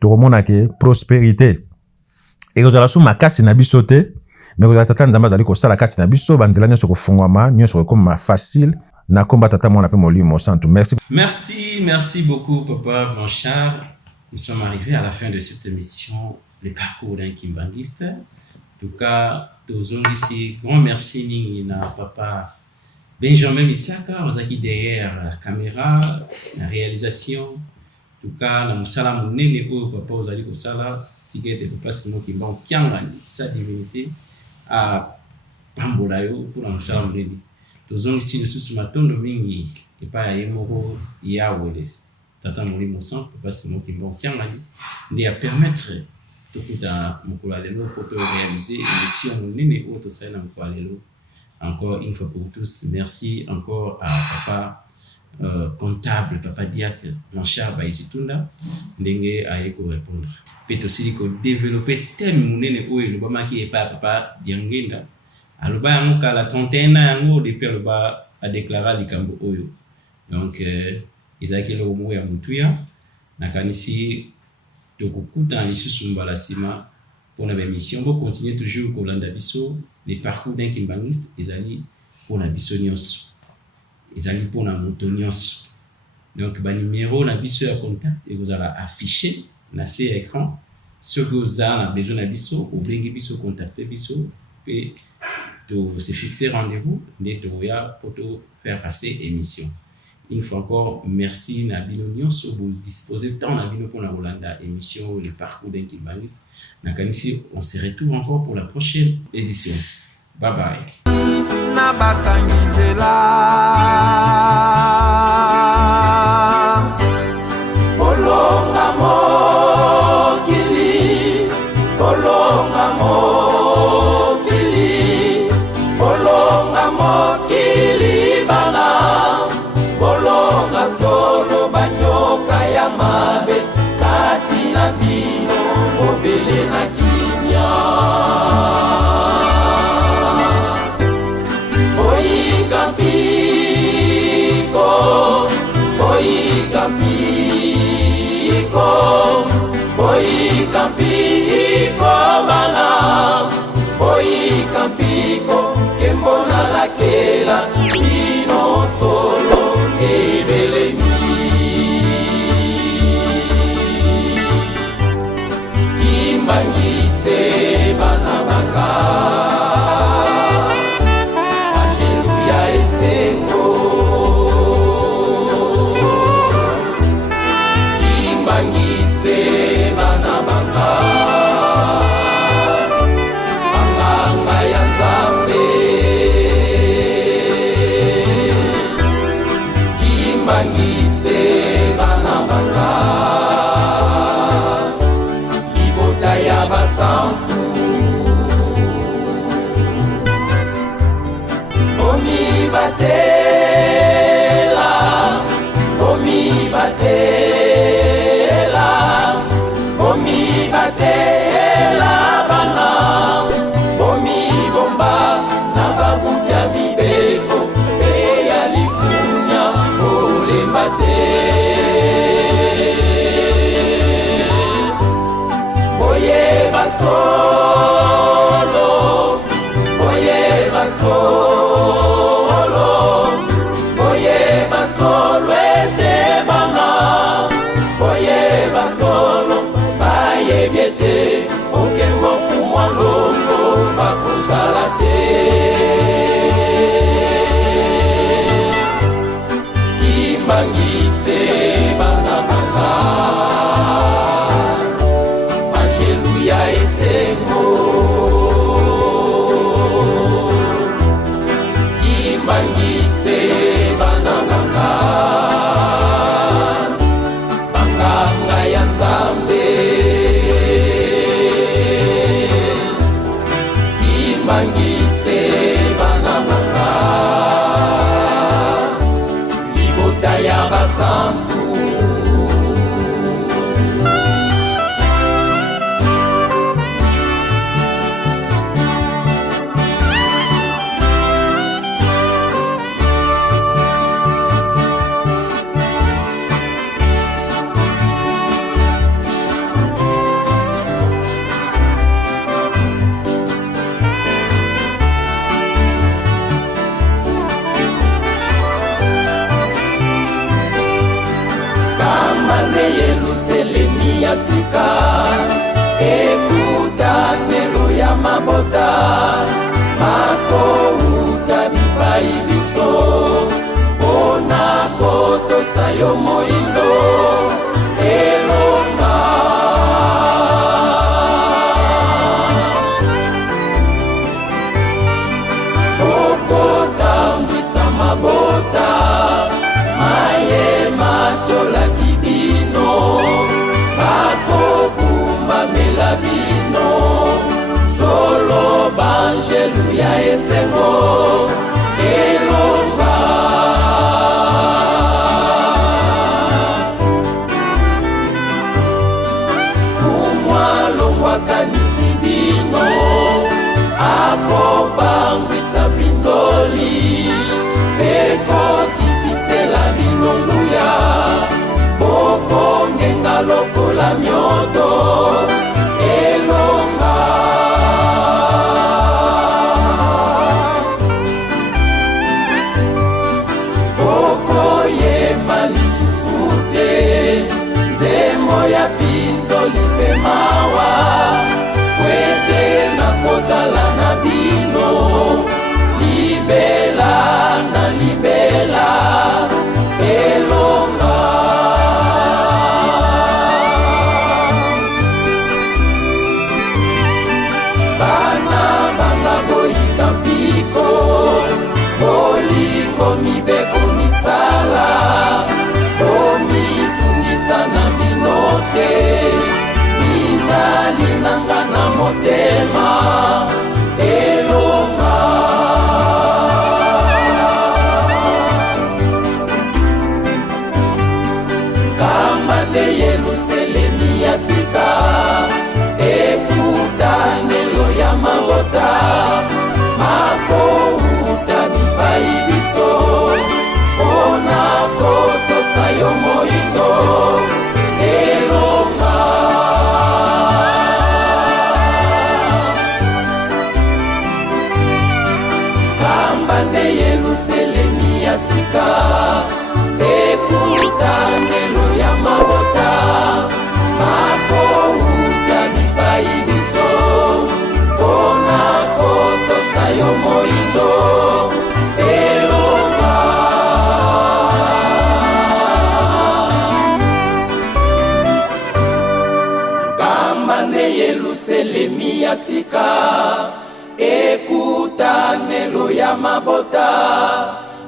tokomona ke prospérité ekozala su makasi na biso te mais kozala tata nzambe azali kosala kati na biso banzela nyonso kofungwama nyonso kokoma facile na komba tata mwana pe molimo santu merci beaucoup papa Blanchard. Nous sommes arrivés à la fin de cette émission les parcours d'un kimbangiste. En tout cas tozongisi grand merci ningi na papa Benjamin Misaka, on qui derrière la caméra, la réalisation. En tout cas, na musala munene oyo papa ozali kosala tikete papa Simon Kimbangu kiangani sa divinité a pambola yo pour la musala munene. Tozongi si lisusu matondo mingi epa ya yemoko yawe tata molimo sans papa Simon Kimbangu kiangani ndi a permettre tokuta mokolo lelo pour réaliser émission munene oyo tosala na mokolo lelo. Encore une fois pour tous, merci encore à papa comptable, papa Diak, Blanchard Baïsitunda, ndenge aye ko répondre. Peut aussi ko développer thème munene oyo le bama qui est pas papa Diangenda. Aloba yango kala 31 yango depuis aloba a déclaré likambo oyo. Donc izaki lo mo ya mutuya na kanisi tokukuta lisusu mbala sima pour la mission pour continuer toujours kolanda biso les parcours d'un kimbangiste ezali pour la biso nyonso. Ezali pour la montonios. Donc, le numéro na biso ya contact et vous allez afficher na ce écran ce que vous avez besoin na biso ou bien biso contacter biso et de se fixer rendez-vous pour faire passer émission. Une fois encore, merci na bino nyonso pour disposer tant na bino pour la Rolanda émission le parcours d'un Kimbanis. Na kanisi on se retrouve encore pour la prochaine édition. Bye bye. Na bakanyizela Bolonga mokili, bolonga mokili, bolonga mokili bana, bolonga solo banyoka ya mabe, kati na bino mobele na kimia. Boikampiko bana, boikampiko kembona lakela bino solo ebelemi. Kimbangiste bana banga, Angeluya esengo. Kimbangiste bana banga, banganga ya Nzambe. Kimbangiste bana banga, libota ya basantu. Omi batela, omi batela, omi batela bana, omi bomba na babuka mibeko pe ya likunya olemba te. Boye basolo, boye basolo, boye basolo ete bana, boye basolo baye biete oke mofu mwalongo bakozala te. Kimbangiste bana banga, Angeluya esengo. Kimbangiste bana banga, banganga ya Nzambe. Kimbangiste bana banga, libota ya basantu. Seleni ya sika, ekuta nelo ya mabota, mako uta biba bipai biso mpona kotosa yo moindo elonga. Okotambwisa mabota maye matolaki bino bakokumbamela bino solo banjelu ya esengo elonga. Fumwa longwakanisi bino akobangwisa binzoli bekokitisela bino nguya bokongenga lokola myoto elonga. Okoyema lisusu te nzembo ya binzoli mpe mawa kwete na kozala na bino libela na libela elonga. Bana banga boyika mpiko bolingo mibeko misala bomitungisa na bino te mizali nanga na motema elonga. Kamba nde Yelusalemi ya sika ekutanelo ya mabota makouta bipai biso mpona kotosa yo moindo elonga. Kamba nde Yelusalemi ya sika ekutanelo ya mabota makouta bipai biso mpona kotosa yo moindo elonga. Kamba nde Yelusalemi ya sika ekutanelo ya mabota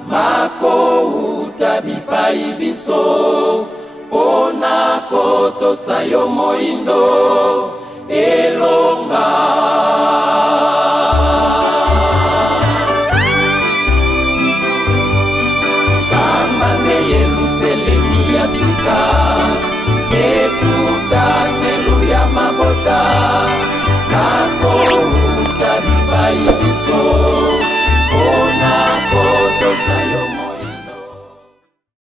makouta bipai biso mpona kotosa yo moindo elonga.